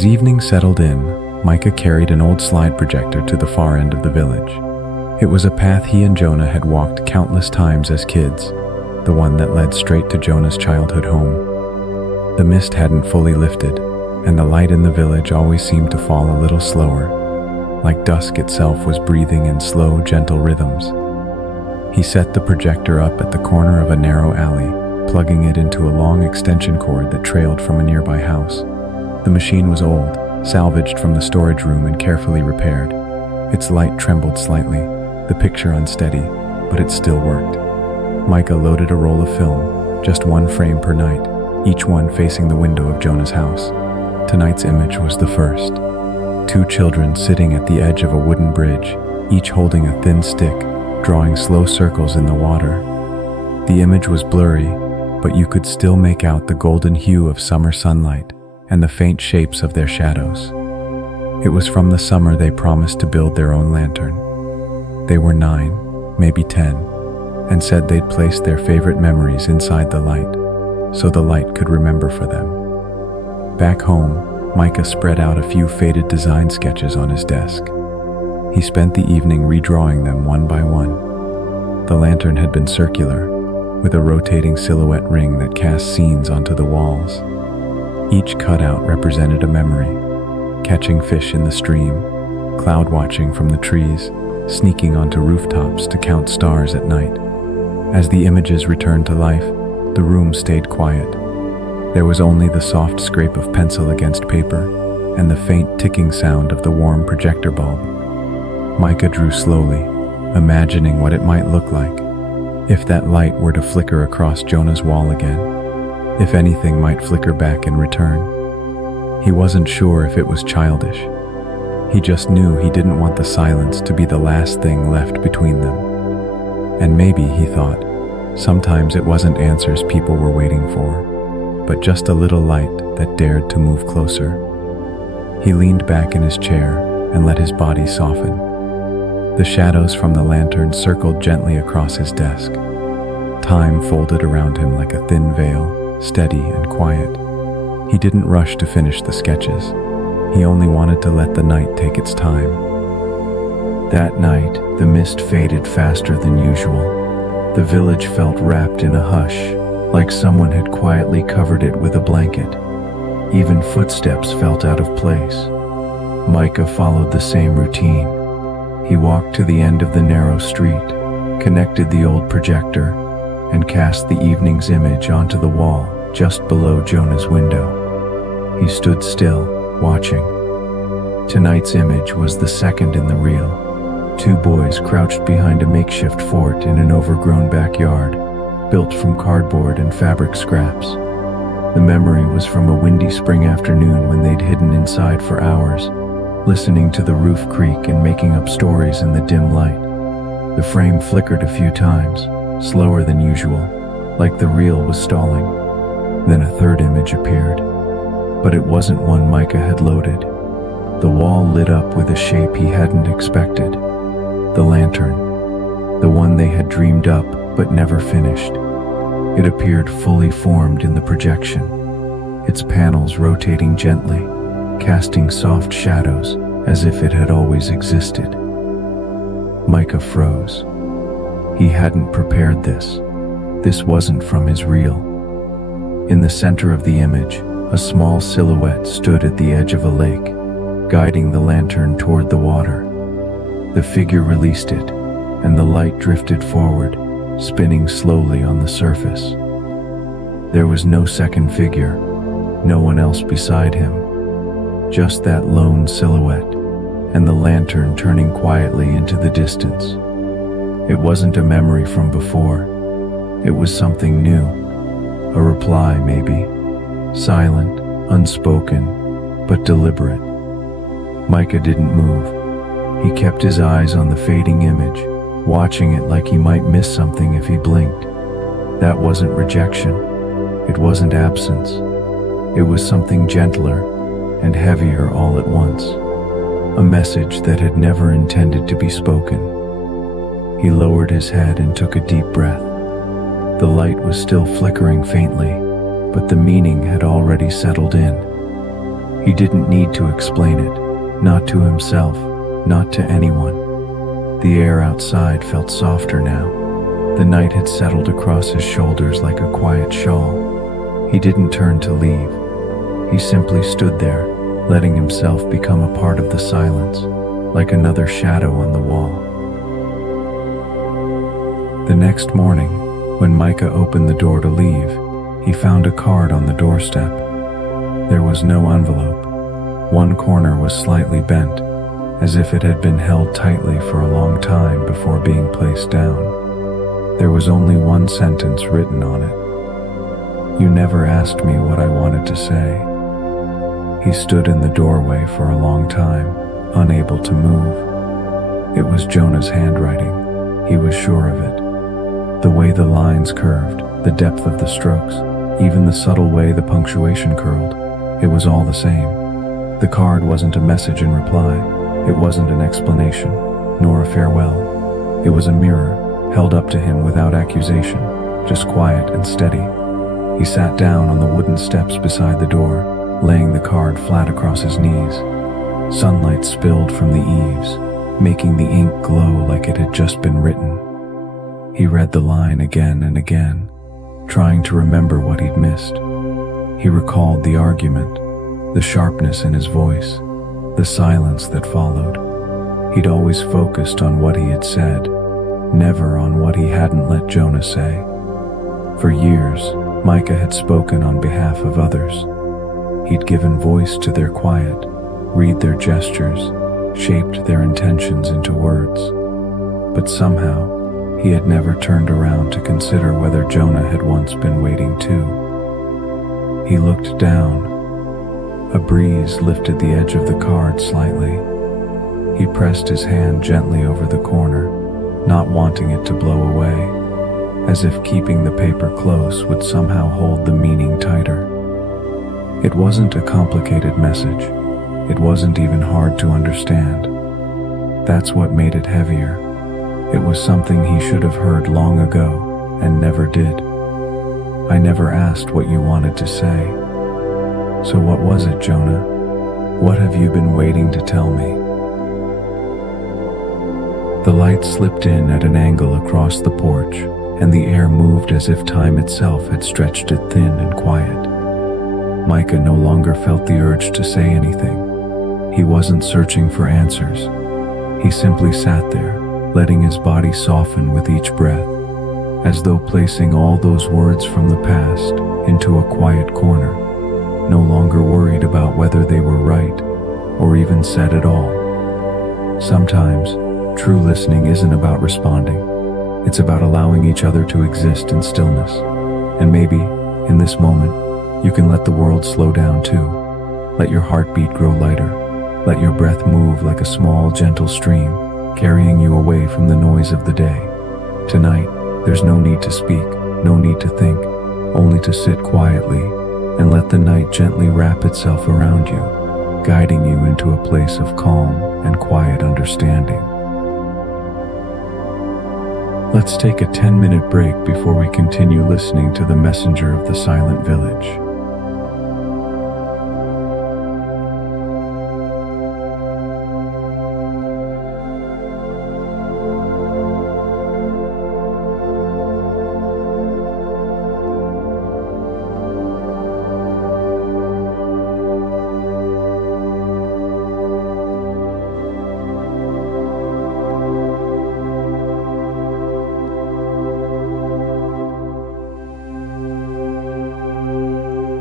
As evening settled in, Micah carried an old slide projector to the far end of the village. It was a path he and Jonah had walked countless times as kids, the one that led straight to Jonah's childhood home. The mist hadn't fully lifted, and the light in the village always seemed to fall a little slower, like dusk itself was breathing in slow, gentle rhythms. He set the projector up at the corner of a narrow alley, plugging it into a long extension cord that trailed from a nearby house. The machine was old, salvaged from the storage room and carefully repaired. Its light trembled slightly, the picture unsteady, but it still worked. Micah loaded a roll of film, just one frame per night, each one facing the window of Jonah's house. Tonight's image was the first. 2 children sitting at the edge of a wooden bridge, each holding a thin stick, drawing slow circles in the water. The image was blurry, but you could still make out the golden hue of summer sunlight and the faint shapes of their shadows. It was from the summer they promised to build their own lantern. They were 9, maybe 10, and said they'd place their favorite memories inside the light, so the light could remember for them. Back home, Micah spread out a few faded design sketches on his desk. He spent the evening redrawing them one by one. The lantern had been circular, with a rotating silhouette ring that cast scenes onto the walls. Each cutout represented a memory: catching fish in the stream, cloud watching from the trees, sneaking onto rooftops to count stars at night. As the images returned to life, the room stayed quiet. There was only the soft scrape of pencil against paper and the faint ticking sound of the warm projector bulb. Micah drew slowly, imagining what it might look like if that light were to flicker across Jonah's wall again. If anything might flicker back in return. He wasn't sure if it was childish. He just knew he didn't want the silence to be the last thing left between them. And maybe, he thought, sometimes it wasn't answers people were waiting for, but just a little light that dared to move closer. He leaned back in his chair and let his body soften. The shadows from the lantern circled gently across his desk. Time folded around him like a thin veil, steady and quiet. He didn't rush to finish the sketches. He only wanted to let the night take its time. That night, the mist faded faster than usual. The village felt wrapped in a hush, like someone had quietly covered it with a blanket. Even footsteps felt out of place. Micah followed the same routine. He walked to the end of the narrow street, connected the old projector, and cast the evening's image onto the wall just below Jonah's window. He stood still, watching. Tonight's image was the second in the reel. 2 boys crouched behind a makeshift fort in an overgrown backyard, built from cardboard and fabric scraps. The memory was from a windy spring afternoon when they'd hidden inside for hours, listening to the roof creak and making up stories in the dim light. The frame flickered a few times, slower than usual, like the reel was stalling. Then a third image appeared, but it wasn't one Micah had loaded. The wall lit up with a shape he hadn't expected. The lantern, the one they had dreamed up but never finished. It appeared fully formed in the projection, its panels rotating gently, casting soft shadows as if it had always existed. Micah froze. He hadn't prepared this. This wasn't from his reel. In the center of the image, a small silhouette stood at the edge of a lake, guiding the lantern toward the water. The figure released it, and the light drifted forward, spinning slowly on the surface. There was no second figure, no one else beside him, just that lone silhouette, and the lantern turning quietly into the distance. It wasn't a memory from before. It was something new. A reply, maybe. Silent, unspoken, but deliberate. Micah didn't move. He kept his eyes on the fading image, watching it like he might miss something if he blinked. That wasn't rejection. It wasn't absence. It was something gentler and heavier all at once. A message that had never intended to be spoken. He lowered his head and took a deep breath. The light was still flickering faintly, but the meaning had already settled in. He didn't need to explain it, not to himself, not to anyone. The air outside felt softer now. The night had settled across his shoulders like a quiet shawl. He didn't turn to leave. He simply stood there, letting himself become a part of the silence, like another shadow on the wall. The next morning, when Micah opened the door to leave, he found a card on the doorstep. There was no envelope. One corner was slightly bent, as if it had been held tightly for a long time before being placed down. There was only one sentence written on it. "You never asked me what I wanted to say." He stood in the doorway for a long time, unable to move. It was Jonah's handwriting. He was sure of it. The way the lines curved, the depth of the strokes, even the subtle way the punctuation curled, it was all the same. The card wasn't a message in reply. It wasn't an explanation, nor a farewell. It was a mirror, held up to him without accusation, just quiet and steady. He sat down on the wooden steps beside the door, laying the card flat across his knees. Sunlight spilled from the eaves, making the ink glow like it had just been written. He read the line again and again, trying to remember what he'd missed. He recalled the argument, the sharpness in his voice, the silence that followed. He'd always focused on what he had said, never on what he hadn't let Jonah say. For years, Micah had spoken on behalf of others. He'd given voice to their quiet, read their gestures, shaped their intentions into words. But somehow, he had never turned around to consider whether Jonah had once been waiting too. He looked down. A breeze lifted the edge of the card slightly. He pressed his hand gently over the corner, not wanting it to blow away, as if keeping the paper close would somehow hold the meaning tighter. It wasn't a complicated message. It wasn't even hard to understand. That's what made it heavier. It was something he should have heard long ago and never did. "I never asked what you wanted to say. So what was it, Jonah? What have you been waiting to tell me?" The light slipped in at an angle across the porch, and the air moved as if time itself had stretched it thin and quiet. Micah no longer felt the urge to say anything. He wasn't searching for answers. He simply sat there, letting his body soften with each breath, as though placing all those words from the past into a quiet corner, no longer worried about whether they were right or even said at all. Sometimes, true listening isn't about responding. It's about allowing each other to exist in stillness. And maybe, in this moment, you can let the world slow down too. Let your heartbeat grow lighter. Let your breath move like a small, gentle stream, carrying you away from the noise of the day. Tonight, there's no need to speak, no need to think, only to sit quietly and let the night gently wrap itself around you, guiding you into a place of calm and quiet understanding. Let's take a 10-minute break before we continue listening to the messenger of the silent village.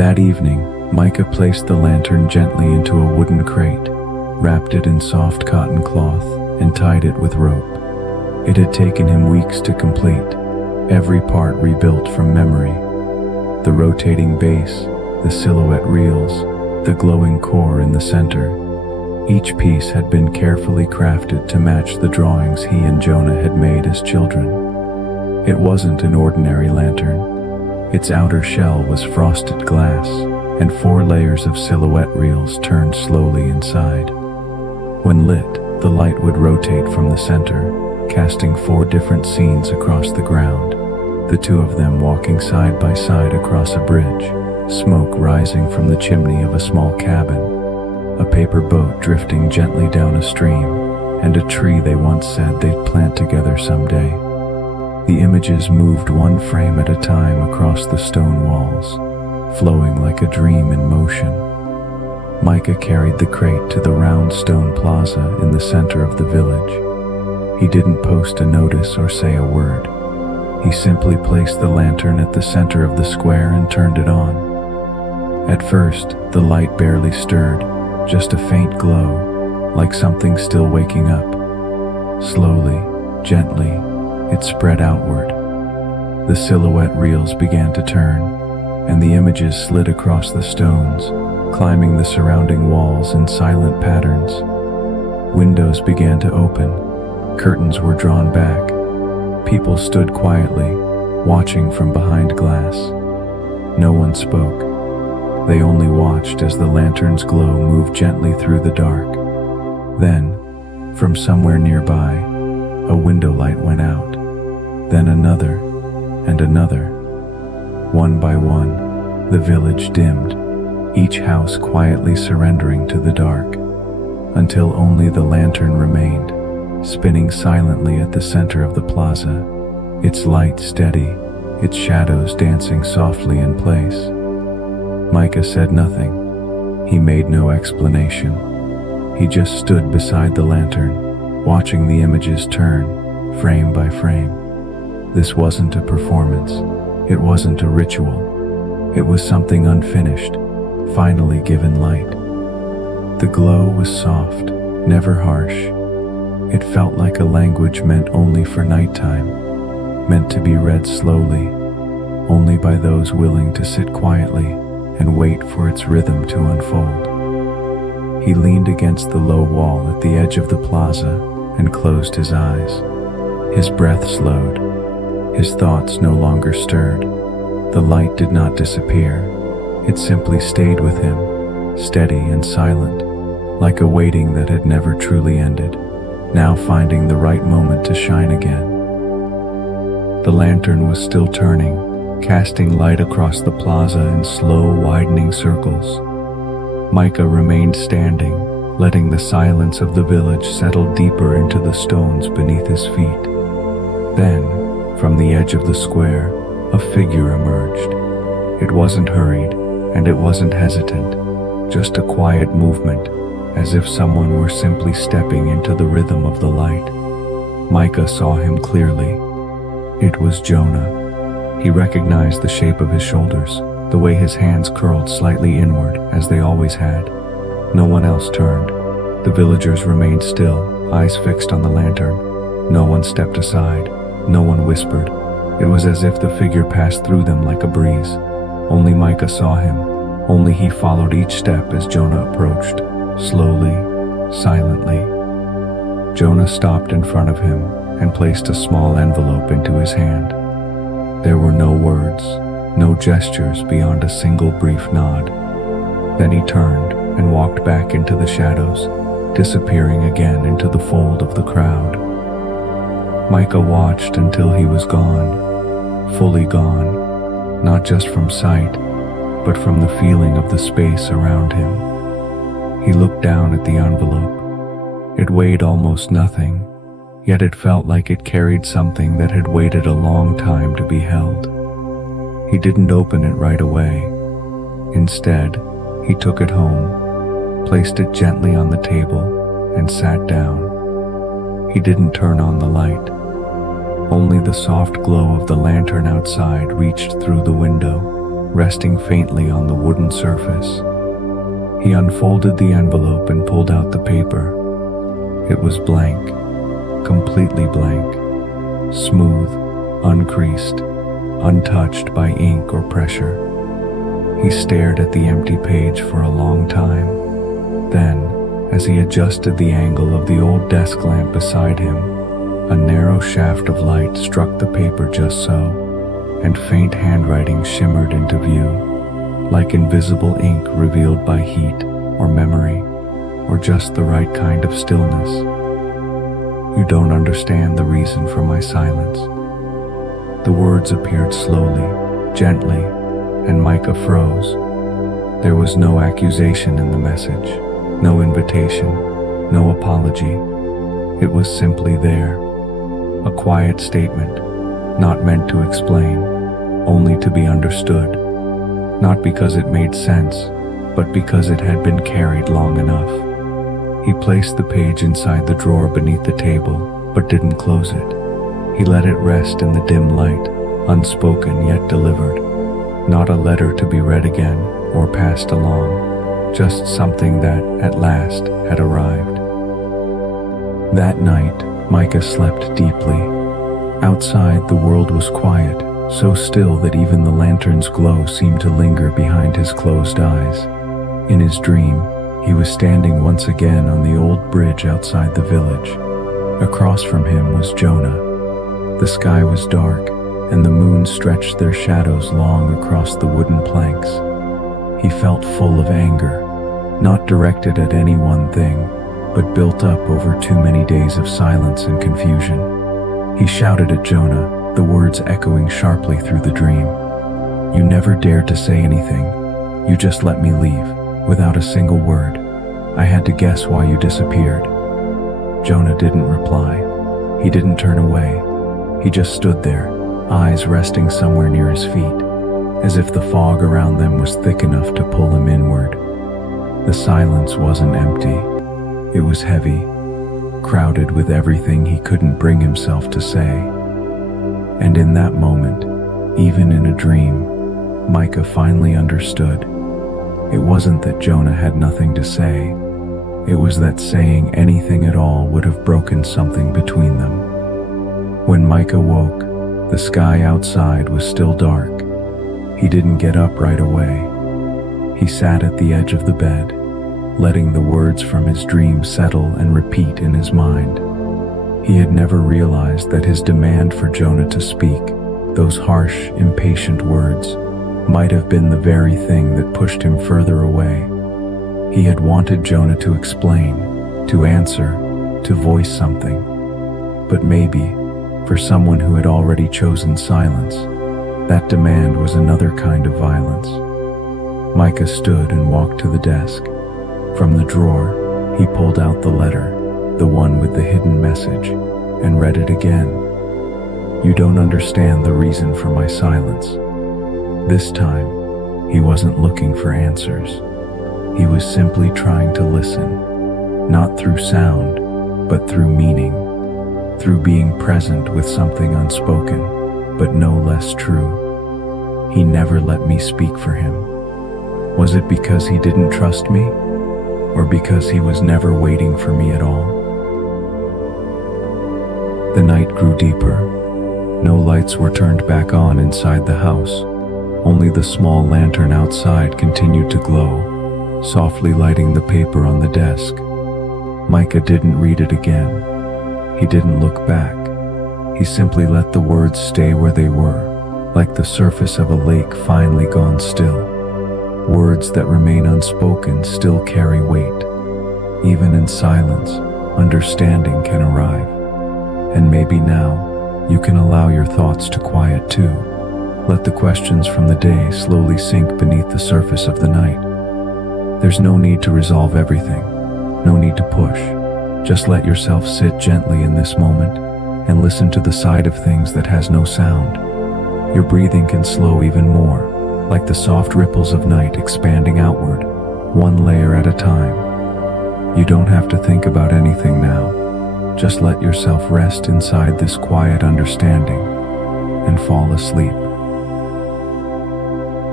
That evening, Micah placed the lantern gently into a wooden crate, wrapped it in soft cotton cloth, and tied it with rope. It had taken him weeks to complete, every part rebuilt from memory. The rotating base, the silhouette reels, the glowing core in the center. Each piece had been carefully crafted to match the drawings he and Jonah had made as children. It wasn't an ordinary lantern. Its outer shell was frosted glass, and 4 layers of silhouette reels turned slowly inside. When lit, the light would rotate from the center, casting 4 different scenes across the ground, the 2 of them walking side by side across a bridge, smoke rising from the chimney of a small cabin, a paper boat drifting gently down a stream, and a tree they once said they'd plant together someday. The images moved one frame at a time across the stone walls, flowing like a dream in motion. Micah carried the crate to the round stone plaza in the center of the village. He didn't post a notice or say a word. He simply placed the lantern at the center of the square and turned it on. At first, the light barely stirred, just a faint glow, like something still waking up. Slowly, gently, it spread outward. The silhouette reels began to turn, and the images slid across the stones, climbing the surrounding walls in silent patterns. Windows began to open, curtains were drawn back. People stood quietly, watching from behind glass. No one spoke. They only watched as the lantern's glow moved gently through the dark. Then, from somewhere nearby, a window light went out. Then another, and another. One by one, the village dimmed, each house quietly surrendering to the dark, until only the lantern remained, spinning silently at the center of the plaza, its light steady, its shadows dancing softly in place. Micah said nothing. He made no explanation. He just stood beside the lantern, watching the images turn, frame by frame. This wasn't a performance. It wasn't a ritual. It was something unfinished, finally given light. The glow was soft, never harsh. It felt like a language meant only for nighttime, meant to be read slowly, only by those willing to sit quietly and wait for its rhythm to unfold. He leaned against the low wall at the edge of the plaza and closed his eyes. His breath slowed. His thoughts no longer stirred. The light did not disappear. It simply stayed with him, steady and silent, like a waiting that had never truly ended, now finding the right moment to shine again. The lantern was still turning, casting light across the plaza in slow, widening circles. Micah remained standing, letting the silence of the village settle deeper into the stones beneath his feet. Then, from the edge of the square, a figure emerged. It wasn't hurried, and it wasn't hesitant, just a quiet movement, as if someone were simply stepping into the rhythm of the light. Micah saw him clearly. It was Jonah. He recognized the shape of his shoulders, the way his hands curled slightly inward, as they always had. No one else turned. The villagers remained still, eyes fixed on the lantern. No one stepped aside. No one whispered. It was as if the figure passed through them like a breeze. Only Micah saw him. Only he followed each step as Jonah approached, slowly, silently. Jonah stopped in front of him and placed a small envelope into his hand. There were no words, no gestures beyond a single brief nod. Then he turned and walked back into the shadows, disappearing again into the fold of the crowd. Micah watched until he was gone, fully gone, not just from sight, but from the feeling of the space around him. He looked down at the envelope. It weighed almost nothing, yet it felt like it carried something that had waited a long time to be held. He didn't open it right away. Instead, he took it home, placed it gently on the table, and sat down. He didn't turn on the light. Only the soft glow of the lantern outside reached through the window. resting faintly on the wooden surface. He unfolded the envelope and pulled out the paper. It was blank, completely blank, smooth, uncreased, untouched by ink or pressure. He stared at the empty page for a long time. Then, as he adjusted the angle of the old desk lamp beside him, a narrow shaft of light struck the paper just so, and faint handwriting shimmered into view, like invisible ink revealed by heat or memory, or just the right kind of stillness. "You don't understand the reason for my silence." The words appeared slowly, gently, and Micah froze. There was no accusation in the message, no invitation, no apology. It was simply there, a quiet statement, not meant to explain, only to be understood, not because it made sense, but because it had been carried long enough. He placed the page inside the drawer beneath the table, but didn't close it. He let it rest in the dim light, unspoken yet delivered. Not a letter to be read again or passed along, just something that, at last, had arrived. That night, Micah slept deeply. Outside, the world was quiet, so still that even the lantern's glow seemed to linger behind his closed eyes. In his dream, he was standing once again on the old bridge outside the village. Across from him was Jonah. The sky was dark, and the moon stretched their shadows long across the wooden planks. He felt full of anger, not directed at any one thing, but built up over too many days of silence and confusion. He shouted at Jonah, the words echoing sharply through the dream. "You never dared to say anything. You just let me leave, without a single word. I had to guess why you disappeared." Jonah didn't reply. He didn't turn away. He just stood there, eyes resting somewhere near his feet, as if the fog around them was thick enough to pull him inward. The silence wasn't empty. It was heavy, crowded with everything he couldn't bring himself to say. And in that moment, even in a dream, Micah finally understood. It wasn't that Jonah had nothing to say. It was that saying anything at all would have broken something between them. When Micah woke, the sky outside was still dark. He didn't get up right away. He sat at the edge of the bed, letting the words from his dream settle and repeat in his mind. He had never realized that his demand for Jonah to speak, those harsh, impatient words, might have been the very thing that pushed him further away. He had wanted Jonah to explain, to answer, to voice something. But maybe, for someone who had already chosen silence, that demand was another kind of violence. Micah stood and walked to the desk. From the drawer, he pulled out the letter, the one with the hidden message, and read it again. "You don't understand the reason for my silence." This time, he wasn't looking for answers. He was simply trying to listen, not through sound, but through meaning, through being present with something unspoken, but no less true. He never let me speak for him. Was it because he didn't trust me? Or because he was never waiting for me at all? The night grew deeper. No lights were turned back on inside the house. Only the small lantern outside continued to glow, softly lighting the paper on the desk. Micah didn't read it again. He didn't look back. He simply let the words stay where they were, like the surface of a lake finally gone still. Words that remain unspoken still carry weight. Even in silence, understanding can arrive. And maybe now, you can allow your thoughts to quiet too. Let the questions from the day slowly sink beneath the surface of the night. There's no need to resolve everything, no need to push. Just let yourself sit gently in this moment and listen to the side of things that has no sound. Your breathing can slow even more, like the soft ripples of night expanding outward, one layer at a time. You don't have to think about anything now. Just let yourself rest inside this quiet understanding and fall asleep.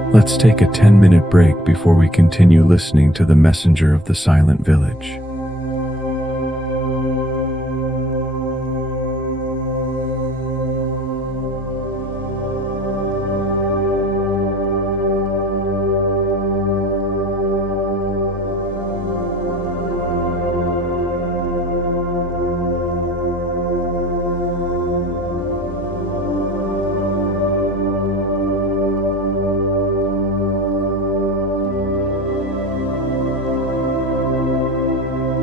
Let's take a 10-minute break before we continue listening to The Messenger of the Silent Village.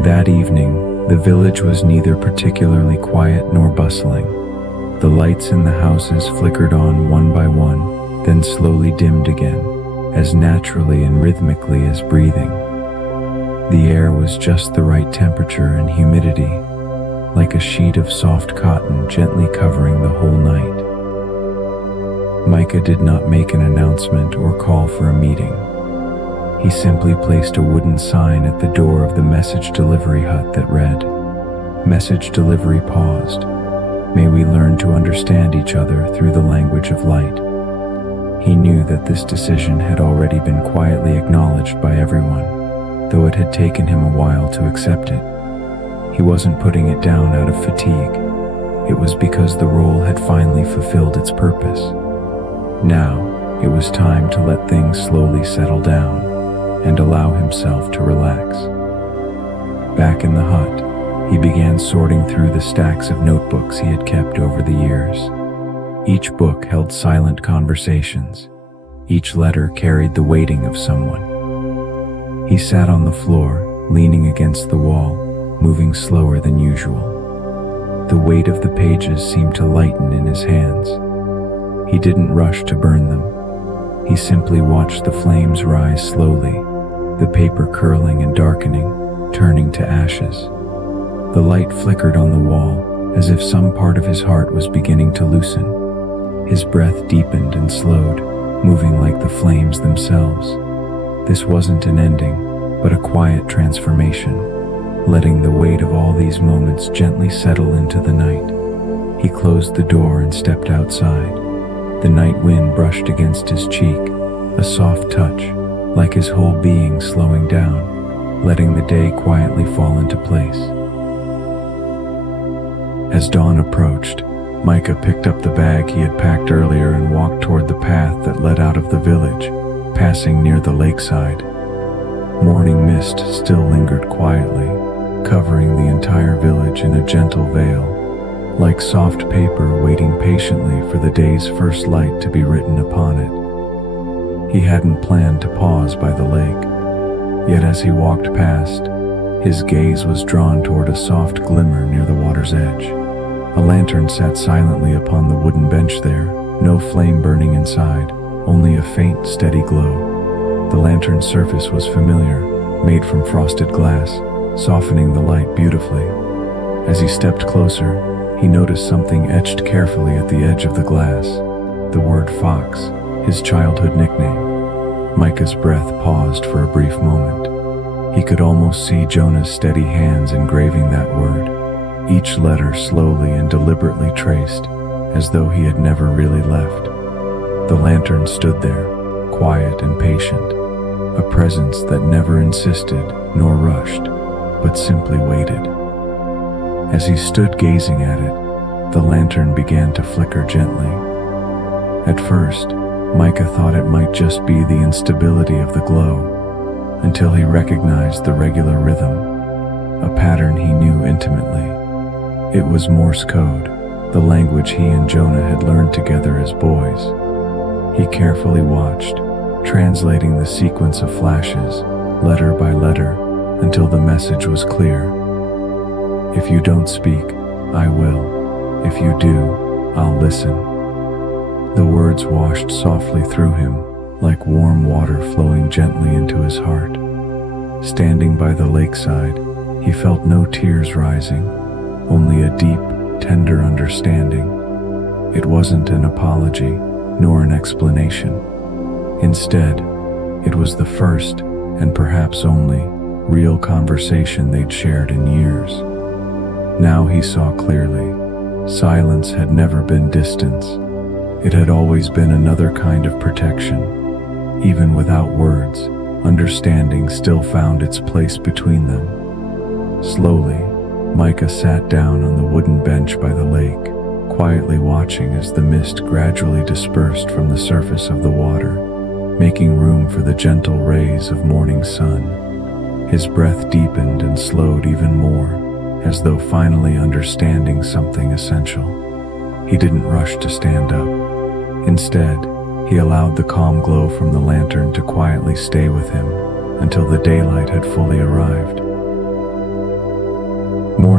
That evening, the village was neither particularly quiet nor bustling. The lights in the houses flickered on one by one, then slowly dimmed again, as naturally and rhythmically as breathing. The air was just the right temperature and humidity, like a sheet of soft cotton gently covering the whole night. Micah did not make an announcement or call for a meeting. He simply placed a wooden sign at the door of the message delivery hut that read, "Message delivery paused. May we learn to understand each other through the language of light." He knew that this decision had already been quietly acknowledged by everyone, though it had taken him a while to accept it. He wasn't putting it down out of fatigue. It was because the role had finally fulfilled its purpose. Now, it was time to let things slowly settle down and allow himself to relax. Back in the hut, he began sorting through the stacks of notebooks he had kept over the years. Each book held silent conversations. Each letter carried the weighting of someone. He sat on the floor, leaning against the wall, moving slower than usual. The weight of the pages seemed to lighten in his hands. He didn't rush to burn them. He simply watched the flames rise slowly, the paper curling and darkening, turning to ashes. The light flickered on the wall, as if some part of his heart was beginning to loosen. His breath deepened and slowed, moving like the flames themselves. This wasn't an ending, but a quiet transformation, letting the weight of all these moments gently settle into the night. He closed the door and stepped outside. The night wind brushed against his cheek, a soft touch, like his whole being slowing down, letting the day quietly fall into place. As dawn approached, Micah picked up the bag he had packed earlier and walked toward the path that led out of the village, passing near the lakeside. Morning mist still lingered quietly, covering the entire village in a gentle veil, like soft paper waiting patiently for the day's first light to be written upon it. He hadn't planned to pause by the lake, yet as he walked past, his gaze was drawn toward a soft glimmer near the water's edge. A lantern sat silently upon the wooden bench there, no flame burning inside, only a faint, steady glow. The lantern's surface was familiar, made from frosted glass, softening the light beautifully. As he stepped closer, he noticed something etched carefully at the edge of the glass, the word Fox, his childhood nickname. Micah's breath paused for a brief moment. He could almost see Jonah's steady hands engraving that word, each letter slowly and deliberately traced, as though he had never really left. The lantern stood there, quiet and patient, a presence that never insisted nor rushed, but simply waited. As he stood gazing at it, the lantern began to flicker gently. At first, Micah thought it might just be the instability of the glow, until he recognized the regular rhythm, a pattern he knew intimately. It was Morse code, the language he and Jonah had learned together as boys. He carefully watched, translating the sequence of flashes, letter by letter, until the message was clear. If you don't speak, I will. If you do, I'll listen. The words washed softly through him, like warm water flowing gently into his heart. Standing by the lakeside, he felt no tears rising, only a deep, tender understanding. It wasn't an apology, nor an explanation. Instead, it was the first, and perhaps only, real conversation they'd shared in years. Now he saw clearly. Silence had never been distance. It had always been another kind of protection. Even without words, understanding still found its place between them. Slowly, Micah sat down on the wooden bench by the lake, quietly watching as the mist gradually dispersed from the surface of the water, making room for the gentle rays of morning sun. His breath deepened and slowed even more, as though finally understanding something essential. He didn't rush to stand up. Instead, he allowed the calm glow from the lantern to quietly stay with him until the daylight had fully arrived.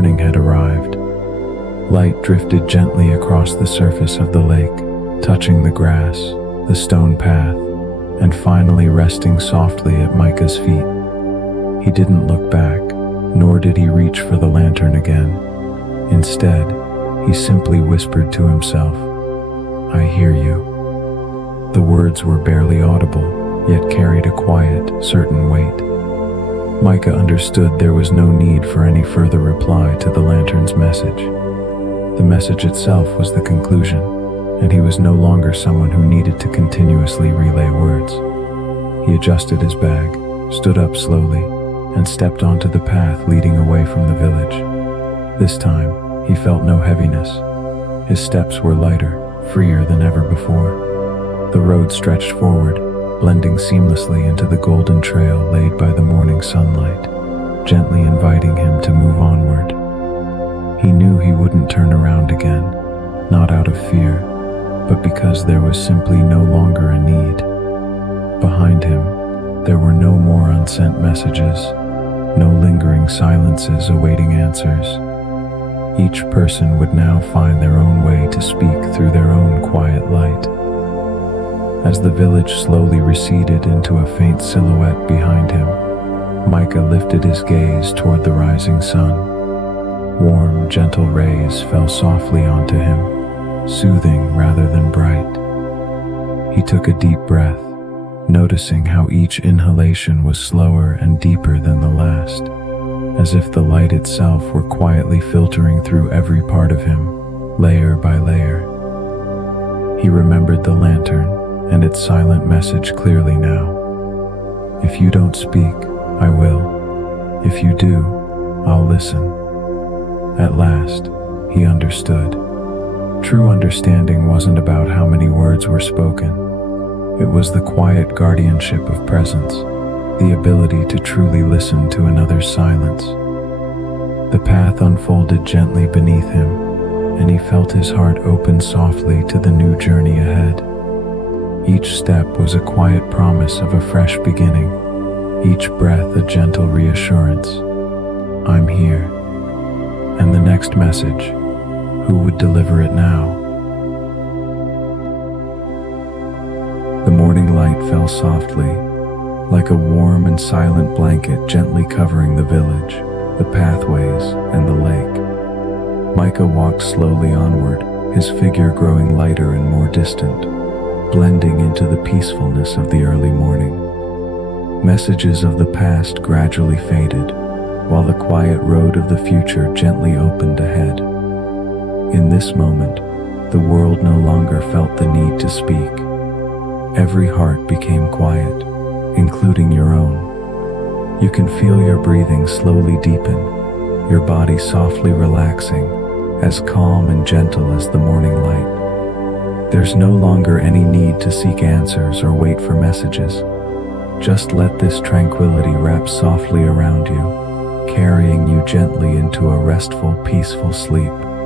morning had arrived. Light drifted gently across the surface of the lake, touching the grass, the stone path, and finally resting softly at Micah's feet. He didn't look back, nor did he reach for the lantern again. Instead, he simply whispered to himself, "I hear you." The words were barely audible, yet carried a quiet, certain weight. Micah understood there was no need for any further reply to the lantern's message. The message itself was the conclusion, and he was no longer someone who needed to continuously relay words. He adjusted his bag, stood up slowly, and stepped onto the path leading away from the village. This time, he felt no heaviness. His steps were lighter, freer than ever before. The road stretched forward, blending seamlessly into the golden trail laid by the morning sunlight, gently inviting him to move onward. He knew he wouldn't turn around again, not out of fear, but because there was simply no longer a need. Behind him, there were no more unsent messages, no lingering silences awaiting answers. Each person would now find their own way to speak through their own quiet light. As the village slowly receded into a faint silhouette behind him, Micah lifted his gaze toward the rising sun. Warm, gentle rays fell softly onto him, soothing rather than bright. He took a deep breath, noticing how each inhalation was slower and deeper than the last, as if the light itself were quietly filtering through every part of him, layer by layer. He remembered the lantern and its silent message clearly now. If you don't speak, I will. If you do, I'll listen. At last, he understood. True understanding wasn't about how many words were spoken. It was the quiet guardianship of presence, the ability to truly listen to another's silence. The path unfolded gently beneath him, and he felt his heart open softly to the new journey ahead. Each step was a quiet promise of a fresh beginning, each breath a gentle reassurance. I'm here. And the next message, who would deliver it now? The morning light fell softly, like a warm and silent blanket gently covering the village, the pathways, and the lake. Micah walked slowly onward, his figure growing lighter and more distant, blending into the peacefulness of the early morning. Messages of the past gradually faded, while the quiet road of the future gently opened ahead. In this moment, the world no longer felt the need to speak. Every heart became quiet, including your own. You can feel your breathing slowly deepen, your body softly relaxing, as calm and gentle as the morning light. There's no longer any need to seek answers or wait for messages. Just let this tranquility wrap softly around you, carrying you gently into a restful, peaceful sleep.